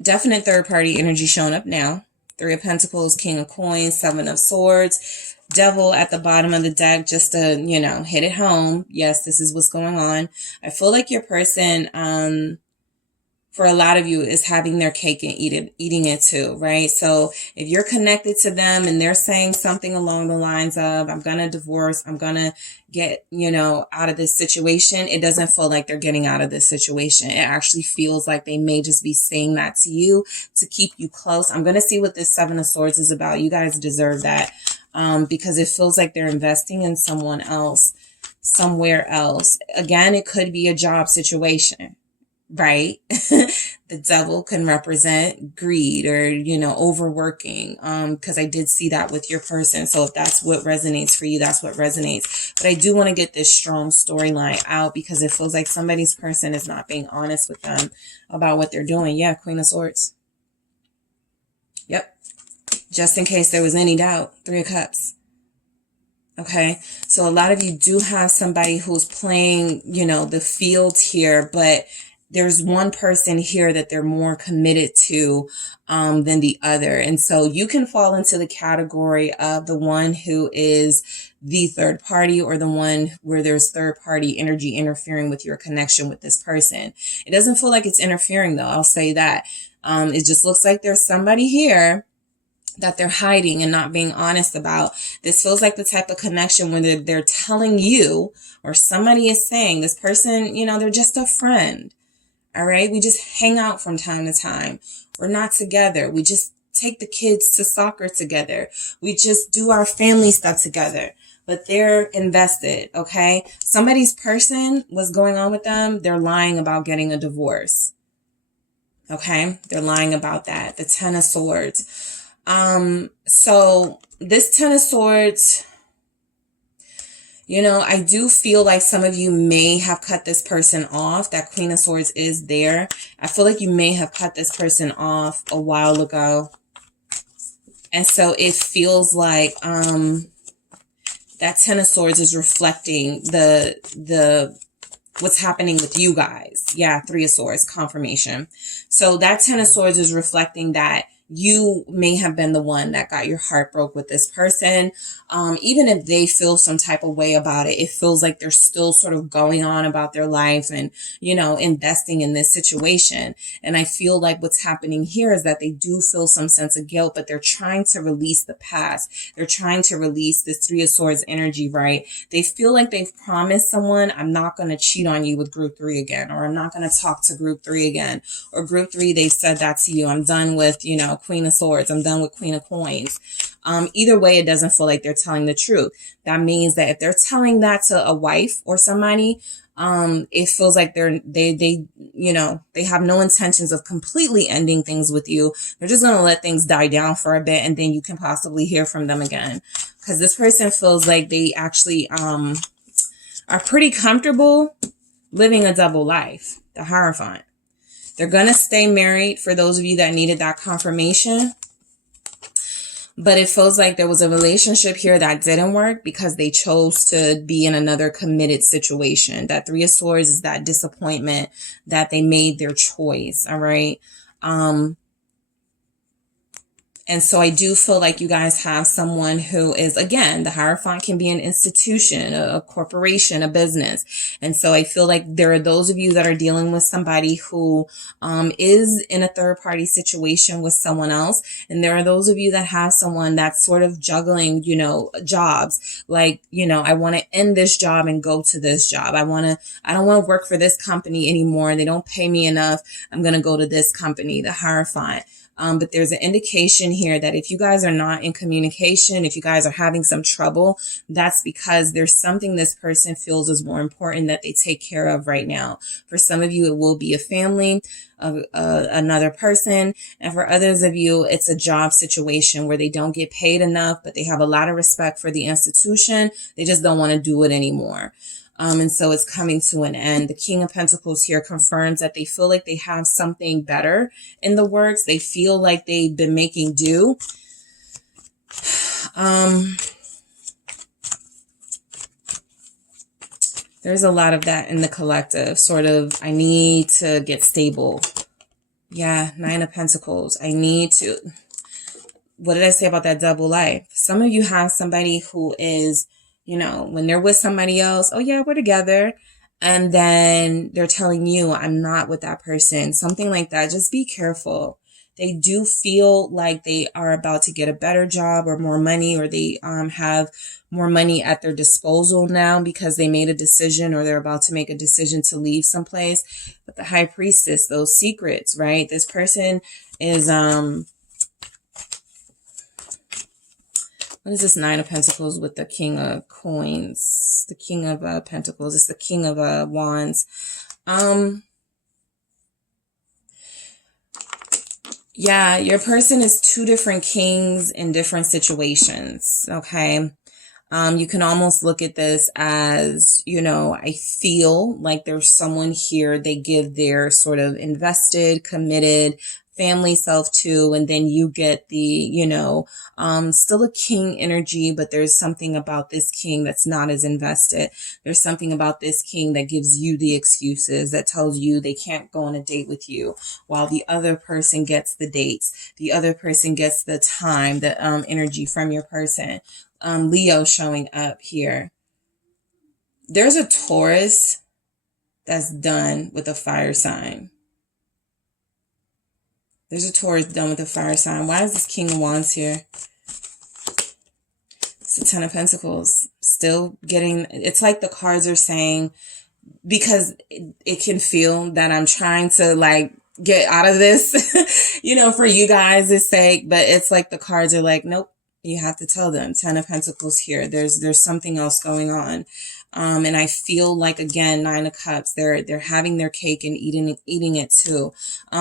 definite third party energy showing up now. Three of Pentacles, King of Coins, Seven of Swords, Devil at the bottom of the deck just to, you know, hit it home. Yes, this is what's going on. I feel like your person, for a lot of you, is having their cake and eating it too, right? So if you're connected to them and they're saying something along the lines of, I'm going to divorce, I'm going to get, you know, out of this situation, it doesn't feel like they're getting out of this situation. It actually feels like they may just be saying that to you to keep you close. I'm going to see what this Seven of Swords is about. You guys deserve that, because it feels like they're investing in someone else, somewhere else. Again, it could be a job situation. Right? The Devil can represent greed or, you know, overworking. Because I did see that with your person. So if that's what resonates for you, that's what resonates. But I do want to get this strong storyline out because it feels like somebody's person is not being honest with them about what they're doing. Yeah, Queen of Swords. Yep. Just in case there was any doubt, Three of Cups. Okay, so a lot of you do have somebody who's playing, you know, the field here, but there's one person here that they're more committed to than the other. And so you can fall into the category of the one who is the third party or the one where there's third party energy interfering with your connection with this person. It doesn't feel like it's interfering though. I'll say that. It just looks like there's somebody here that they're hiding and not being honest about. This feels like the type of connection where they're telling you, or somebody is saying, this person, you know, they're just a friend. All right. We just hang out from time to time. We're not together. We just take the kids to soccer together. We just do our family stuff together. But they're invested. Okay. Somebody's person, what's going on with them? They're lying about getting a divorce. Okay. They're lying about that. The Ten of Swords. So this Ten of Swords, you know, I do feel like some of you may have cut this person off. That Queen of Swords is there. I feel like you may have cut this person off a while ago. And so it feels like, that Ten of Swords is reflecting what's happening with you guys. Yeah. Three of Swords, confirmation. So that Ten of Swords is reflecting that you may have been the one that got your heart broke with this person. Even if they feel some type of way about it, it feels like they're still sort of going on about their lives and, you know, investing in this situation. And I feel like what's happening here is that they do feel some sense of guilt, but they're trying to release the past. They're trying to release this Three of Swords energy, right? They feel like they've promised someone, I'm not going to cheat on you with group 3 again, or I'm not going to talk to group 3 again, or group 3, they've said that to you. I'm done with, you know, Queen of Swords. I'm done with Queen of Coins. Either way, it doesn't feel like they're telling the truth. That means that if they're telling that to a wife or somebody, it feels like they you know, they have no intentions of completely ending things with you. They're just going to let things die down for a bit, and then you can possibly hear from them again. Because this person feels like they actually, are pretty comfortable living a double life. The Hierophant. They're going to stay married for those of you that needed that confirmation. But it feels like there was a relationship here that didn't work because they chose to be in another committed situation. That Three of Swords is that disappointment that they made their choice. All right. And so I do feel like you guys have someone who is, again, the Hierophant can be an institution, a corporation, a business. And so I feel like there are those of you that are dealing with somebody who is in a third party situation with someone else. And there are those of you that have someone that's sort of juggling, you know, jobs. Like, you know, I want to end this job and go to this job. I don't want to work for this company anymore. They don't pay me enough. I'm going to go to this company, the Hierophant. But there's an indication here that if you guys are not in communication, if you guys are having some trouble, that's because there's something this person feels is more important that they take care of right now. For some of you, it will be a family, another person. And for others of you, it's a job situation where they don't get paid enough, but they have a lot of respect for the institution. They just don't want to do it anymore. And so it's coming to an end. The King of Pentacles here confirms that they feel like they have something better in the works. They feel like they've been making do. There's a lot of that in the collective. Sort of, I need to get stable. Yeah, Nine of Pentacles. I need to... What did I say about that double life? Some of you have somebody who is... You know, when they're with somebody else, oh yeah, we're together. And then they're telling you, I'm not with that person. Something like that. Just be careful. They do feel like they are about to get a better job or more money, or they have more money at their disposal now because they made a decision, or they're about to make a decision to leave someplace. But the High Priestess, those secrets, right? This person is... What is this Nine of Pentacles with the King of Coins? The King of Pentacles. It's the King of Wands. Yeah, your person is two different kings in different situations. Okay. You can almost look at this as, you know, I feel like there's someone here they give their sort of invested, committed, family self to, and then you get the, you know, still a king energy, but there's something about this king that's not as invested. There's something about this king that gives you the excuses, that tells you they can't go on a date with you, while the other person gets the dates. The other person gets the time, the energy from your person. Leo showing up here. There's a Taurus that's done with a fire sign. There's a Taurus done with the fire sign. Why is this King of Wands here? It's the Ten of Pentacles. Still getting, it's like the cards are saying, because it can feel that I'm trying to like get out of this, you know, for you guys' sake. But it's like the cards are like, nope, you have to tell them. Ten of Pentacles here. There's something else going on. And I feel like, again, Nine of Cups, they're having their cake and eating it too.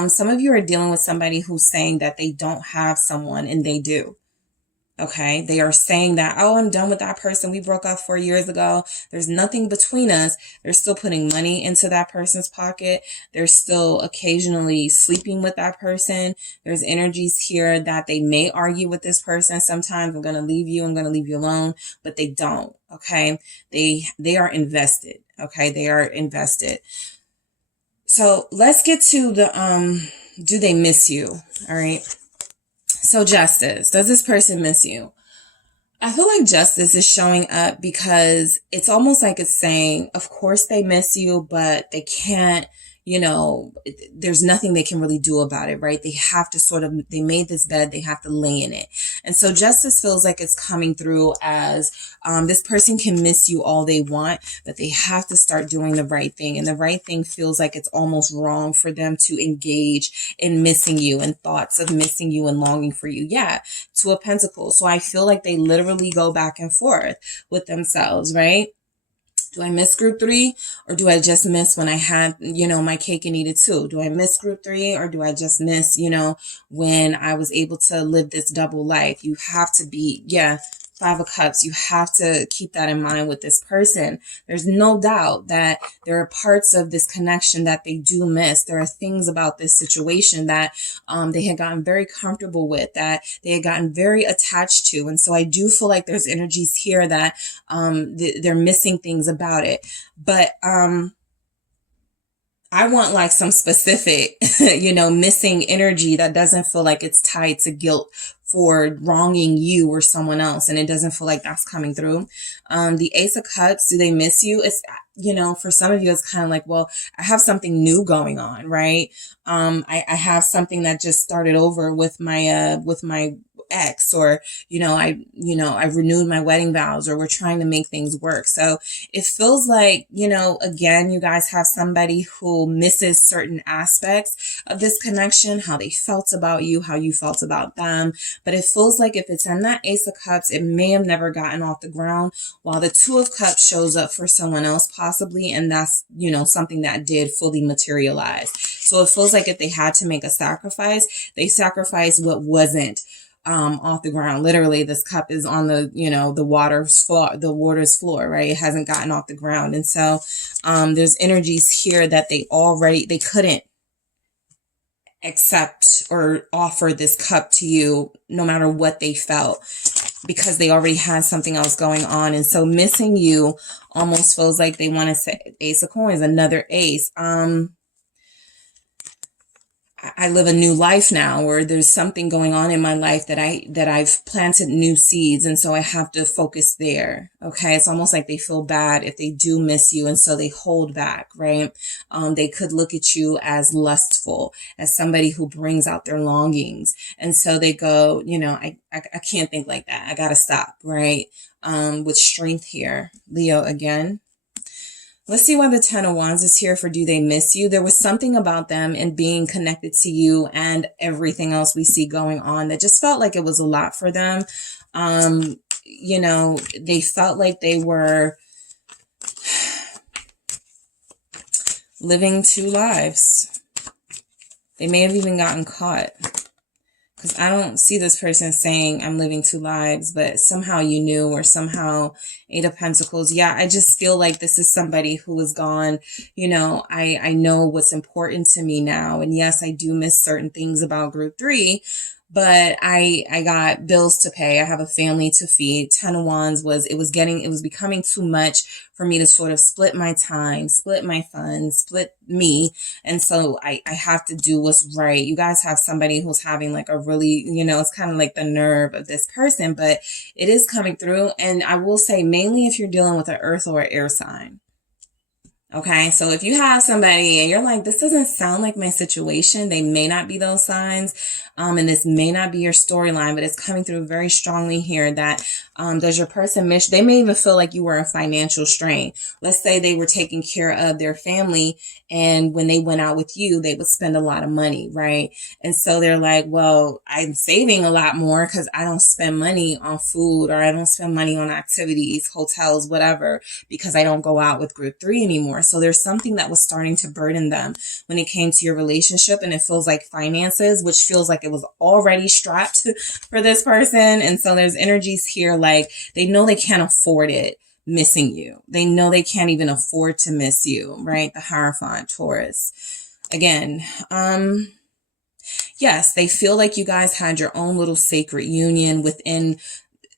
Some of you are dealing with somebody who's saying that they don't have someone, and they do. Okay, they are saying that, oh, I'm done with that person. We broke up 4 years ago. There's nothing between us. They're still putting money into that person's pocket. They're still occasionally sleeping with that person. There's energies here that they may argue with this person. Sometimes I'm going to leave you. I'm going to leave you alone, but they don't. Okay, they are invested. Okay, they are invested. So let's get to the do they miss you? All right. So Justice, does this person miss you? I feel like Justice is showing up because it's almost like it's saying, of course they miss you, but they can't, you know, there's nothing they can really do about it, right? They have to sort of, they made this bed, they have to lay in it. And so Justice feels like it's coming through as this person can miss you all they want, but they have to start doing the right thing. And the right thing feels like it's almost wrong for them to engage in missing you and thoughts of missing you and longing for you. Yeah, Two of Pentacles. So I feel like they literally go back and forth with themselves, right? Do I miss group 3, or do I just miss when I had, you know, my cake and eat it too? Do I miss group 3, or do I just miss, you know, when I was able to live this double life? You have to be, yeah, Five of Cups. You have to keep that in mind with this person. There's no doubt that there are parts of this connection that they do miss. There are things about this situation that they had gotten very comfortable with, that they had gotten very attached to. And so I do feel like there's energies here that they're missing things about it. But I want like some specific, you know, missing energy that doesn't feel like it's tied to guilt for wronging you or someone else. And it doesn't feel like that's coming through. The Ace of Cups, do they miss you? It's, you know, for some of you, it's kind of like, well, I have something new going on, right? I have something that just started over with my ex, or, I renewed my wedding vows, or we're trying to make things work. So it feels like, again, you guys have somebody who misses certain aspects of this connection, how they felt about you, how you felt about them. But it feels like if it's in that Ace of Cups, it may have never gotten off the ground, while the Two of Cups shows up for someone else possibly. And that's, something that did fully materialize. So it feels like if they had to make a sacrifice, they sacrificed what wasn't off the ground. Literally, this cup is on the, the water's floor, right? It hasn't gotten off the ground. And so there's energies here that they couldn't accept or offer this cup to you no matter what they felt, because they already had something else going on. And so missing you almost feels like they want to say Ace of Coins, another ace. I live a new life now, where there's something going on in my life that I've planted new seeds. And so I have to focus there. Okay. It's almost like they feel bad if they do miss you. And so they hold back, right? They could look at you as lustful, as somebody who brings out their longings. And so they go, I can't think like that. I got to stop, right? With strength here, Leo again. Let's see why the Ten of Wands is here for do they miss you. There was something about them and being connected to you and everything else we see going on that just felt like it was a lot for them. They felt like they were living two lives. They may have even gotten caught. Because I don't see this person saying I'm living two lives, but somehow you knew, or somehow Eight of Pentacles. Yeah, I just feel like this is somebody who is gone. I know what's important to me now. And yes, I do miss certain things about group 3, but I got bills to pay. I have a family to feed. Ten of Wands it was becoming too much for me to sort of split my time, split my funds, split me. And so I have to do what's right. You guys have somebody who's having like a really, it's kind of like the nerve of this person, but it is coming through. And I will say, mainly if you're dealing with an earth or air sign. Okay, so if you have somebody and you're like, this doesn't sound like my situation, they may not be those signs, and this may not be your storyline, but it's coming through very strongly here that does your person miss? They may even feel like you were a financial strain. Let's say they were taking care of their family, and when they went out with you, they would spend a lot of money, right? And so they're like, well, I'm saving a lot more because I don't spend money on food, or I don't spend money on activities, hotels, whatever, because I don't go out with group 3 anymore. So there's something that was starting to burden them when it came to your relationship, and it feels like finances, which feels like it was already strapped for this person. And so there's energies here like they know they can't afford it missing you. They know they can't even afford to miss you, right? The Hierophant, Taurus. Again, yes, they feel like you guys had your own little sacred union within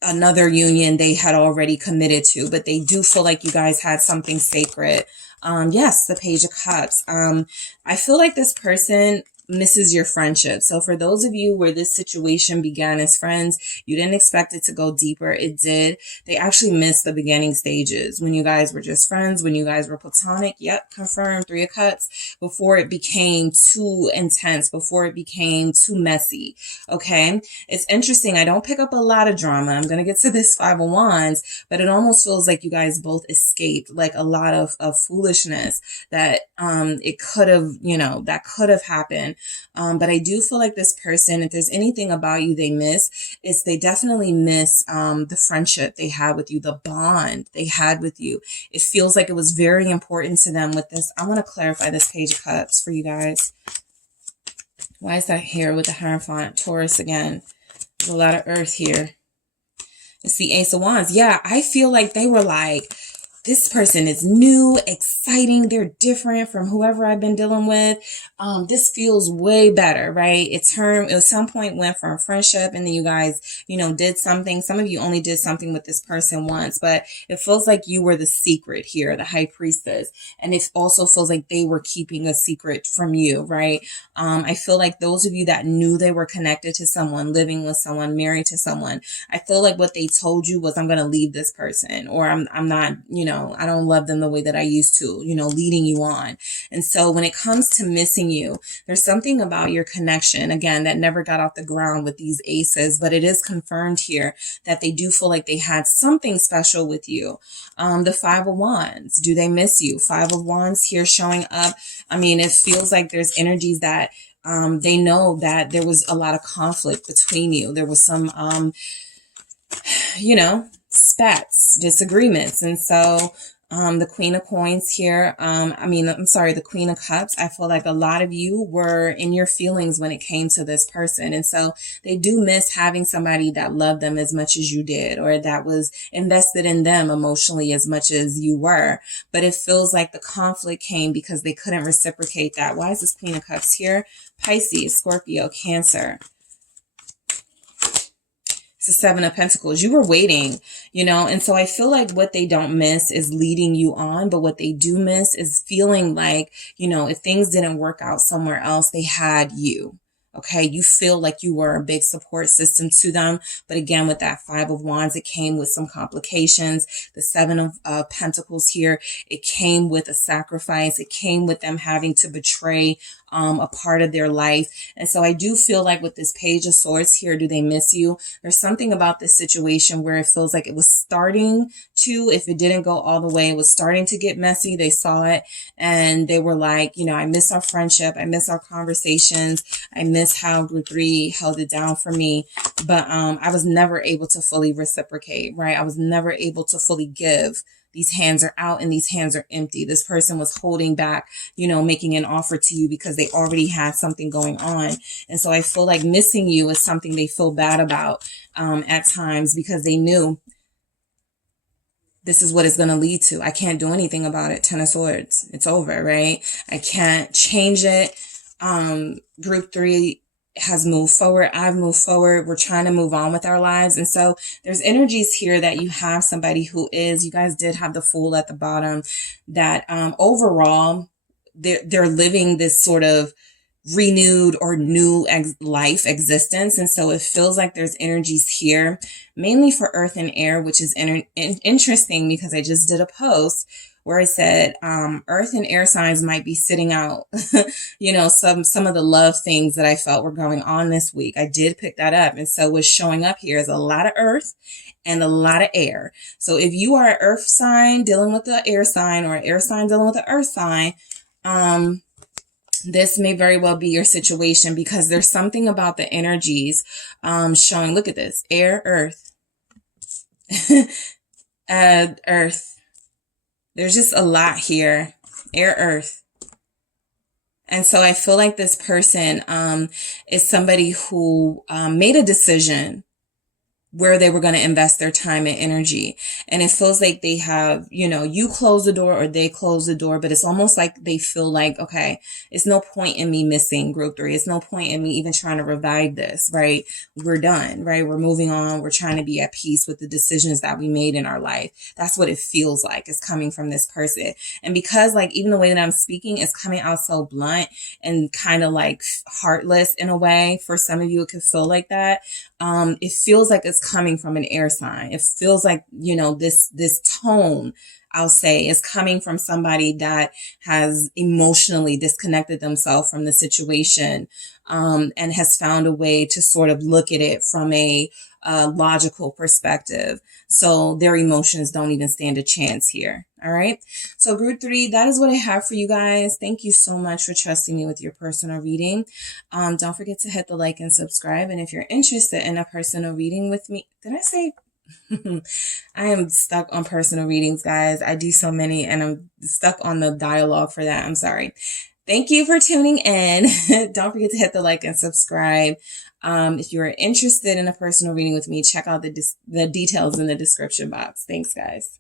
another union they had already committed to, but they do feel like you guys had something sacred. Yes, the Page of Cups. I feel like this person misses your friendship. So for those of you where this situation began as friends, you didn't expect it to go deeper. It did. They actually missed the beginning stages when you guys were just friends, when you guys were platonic. Yep, confirmed. 3 of Cups. Before it became too intense, before it became too messy. Okay. It's interesting. I don't pick up a lot of drama. I'm going to get to this 5 of Wands, but it almost feels like you guys both escaped like a lot of foolishness that, it could have, that could have happened. But I do feel like this person, if there's anything about you they miss, is they definitely miss the friendship they had with you, the bond they had with you. It feels like it was very important to them with this. I want to clarify this Page of Cups for you guys. Why is that here with the Hierophant, Taurus again? There's a lot of earth here. It's the Ace of Wands. Yeah, I feel like they were like, this person is new, exciting. They're different from whoever I've been dealing with. This feels way better, right? At some point went from friendship, and then you guys, did something. Some of you only did something with this person once, but it feels like you were the secret here, the High Priestess. And it also feels like they were keeping a secret from you, right? I feel like those of you that knew they were connected to someone, living with someone, married to someone, I feel like what they told you was, I'm going to leave this person, or I'm not, I don't love them the way that I used to, leading you on. And so when it comes to missing you, there's something about your connection, again, that never got off the ground with these aces, but it is confirmed here that they do feel like they had something special with you. The 5 of Wands, do they miss you? 5 of Wands here showing up. I mean, it feels like there's energies that they know that there was a lot of conflict between you. There was some, spats, disagreements. And so the Queen of Coins here, the Queen of Cups, I feel like a lot of you were in your feelings when it came to this person. And so they do miss having somebody that loved them as much as you did, or that was invested in them emotionally as much as you were. But it feels like the conflict came because they couldn't reciprocate that. Why is this Queen of Cups here? Pisces, Scorpio, Cancer. It's the 7 of Pentacles. You were waiting, and so I feel like what they don't miss is leading you on, but what they do miss is feeling like, if things didn't work out somewhere else, they had you. Okay, you feel like you were a big support system to them. But again, with that 5 of Wands, it came with some complications. The 7 of Pentacles here, it came with a sacrifice. It came with them having to betray a part of their life. And so I do feel like with this Page of Swords here, do they miss you? There's something about this situation where it feels like it was starting to, if it didn't go all the way, it was starting to get messy. They saw it and they were like, I miss our friendship. I miss our conversations. I miss how group 3 held it down for me. But I was never able to fully reciprocate, right? I was never able to fully give. These hands are out and these hands are empty. This person was holding back, making an offer to you because they already had something going on. And so I feel like missing you is something they feel bad about at times, because they knew this is what it's going to lead to. I can't do anything about it. 10 of Swords. It's over, right? I can't change it. Group 3 has moved forward. I've moved forward. We're trying to move on with our lives. And so there's energies here that you have somebody who is, you guys did have the Fool at the bottom, that overall they're living this sort of renewed or new life existence. And so it feels like there's energies here, mainly for earth and air, which is interesting because I just did a post where I said earth and air signs might be sitting out, you know, some of the love things that I felt were going on this week. I did pick that up. And so what's showing up here is a lot of earth and a lot of air. So if you are an earth sign dealing with the air sign, or an air sign dealing with the earth sign, this may very well be your situation, because there's something about the energies showing. Look at this. Air, earth, earth. There's just a lot here. Air, earth. And so I feel like this person is somebody who made a decision where they were going to invest their time and energy. And it feels like they have, you know, you close the door or they close the door, but it's almost like they feel like, okay, it's no point in me missing group 3. It's no point in me even trying to revive this, right? We're done, right? We're moving on. We're trying to be at peace with the decisions that we made in our life. That's what it feels like is coming from this person. And because like, even the way that I'm speaking is coming out so blunt and kind of like heartless in a way, for some of you, it could feel like that. It feels like it's coming from an air sign. It feels like, you know, this tone, I'll say, is coming from somebody that has emotionally disconnected themselves from the situation, and has found a way to sort of look at it from a logical perspective. So their emotions don't even stand a chance here. All right. So group 3, that is what I have for you guys. Thank you so much for trusting me with your personal reading. Don't forget to hit the like and subscribe. And if you're interested in a personal reading with me, did I say I am stuck on personal readings, guys. I do so many and I'm stuck on the dialogue for that. I'm sorry. Thank you for tuning in. Don't forget to hit the like and subscribe. If you're interested in a personal reading with me, check out the details in the description box. Thanks, guys.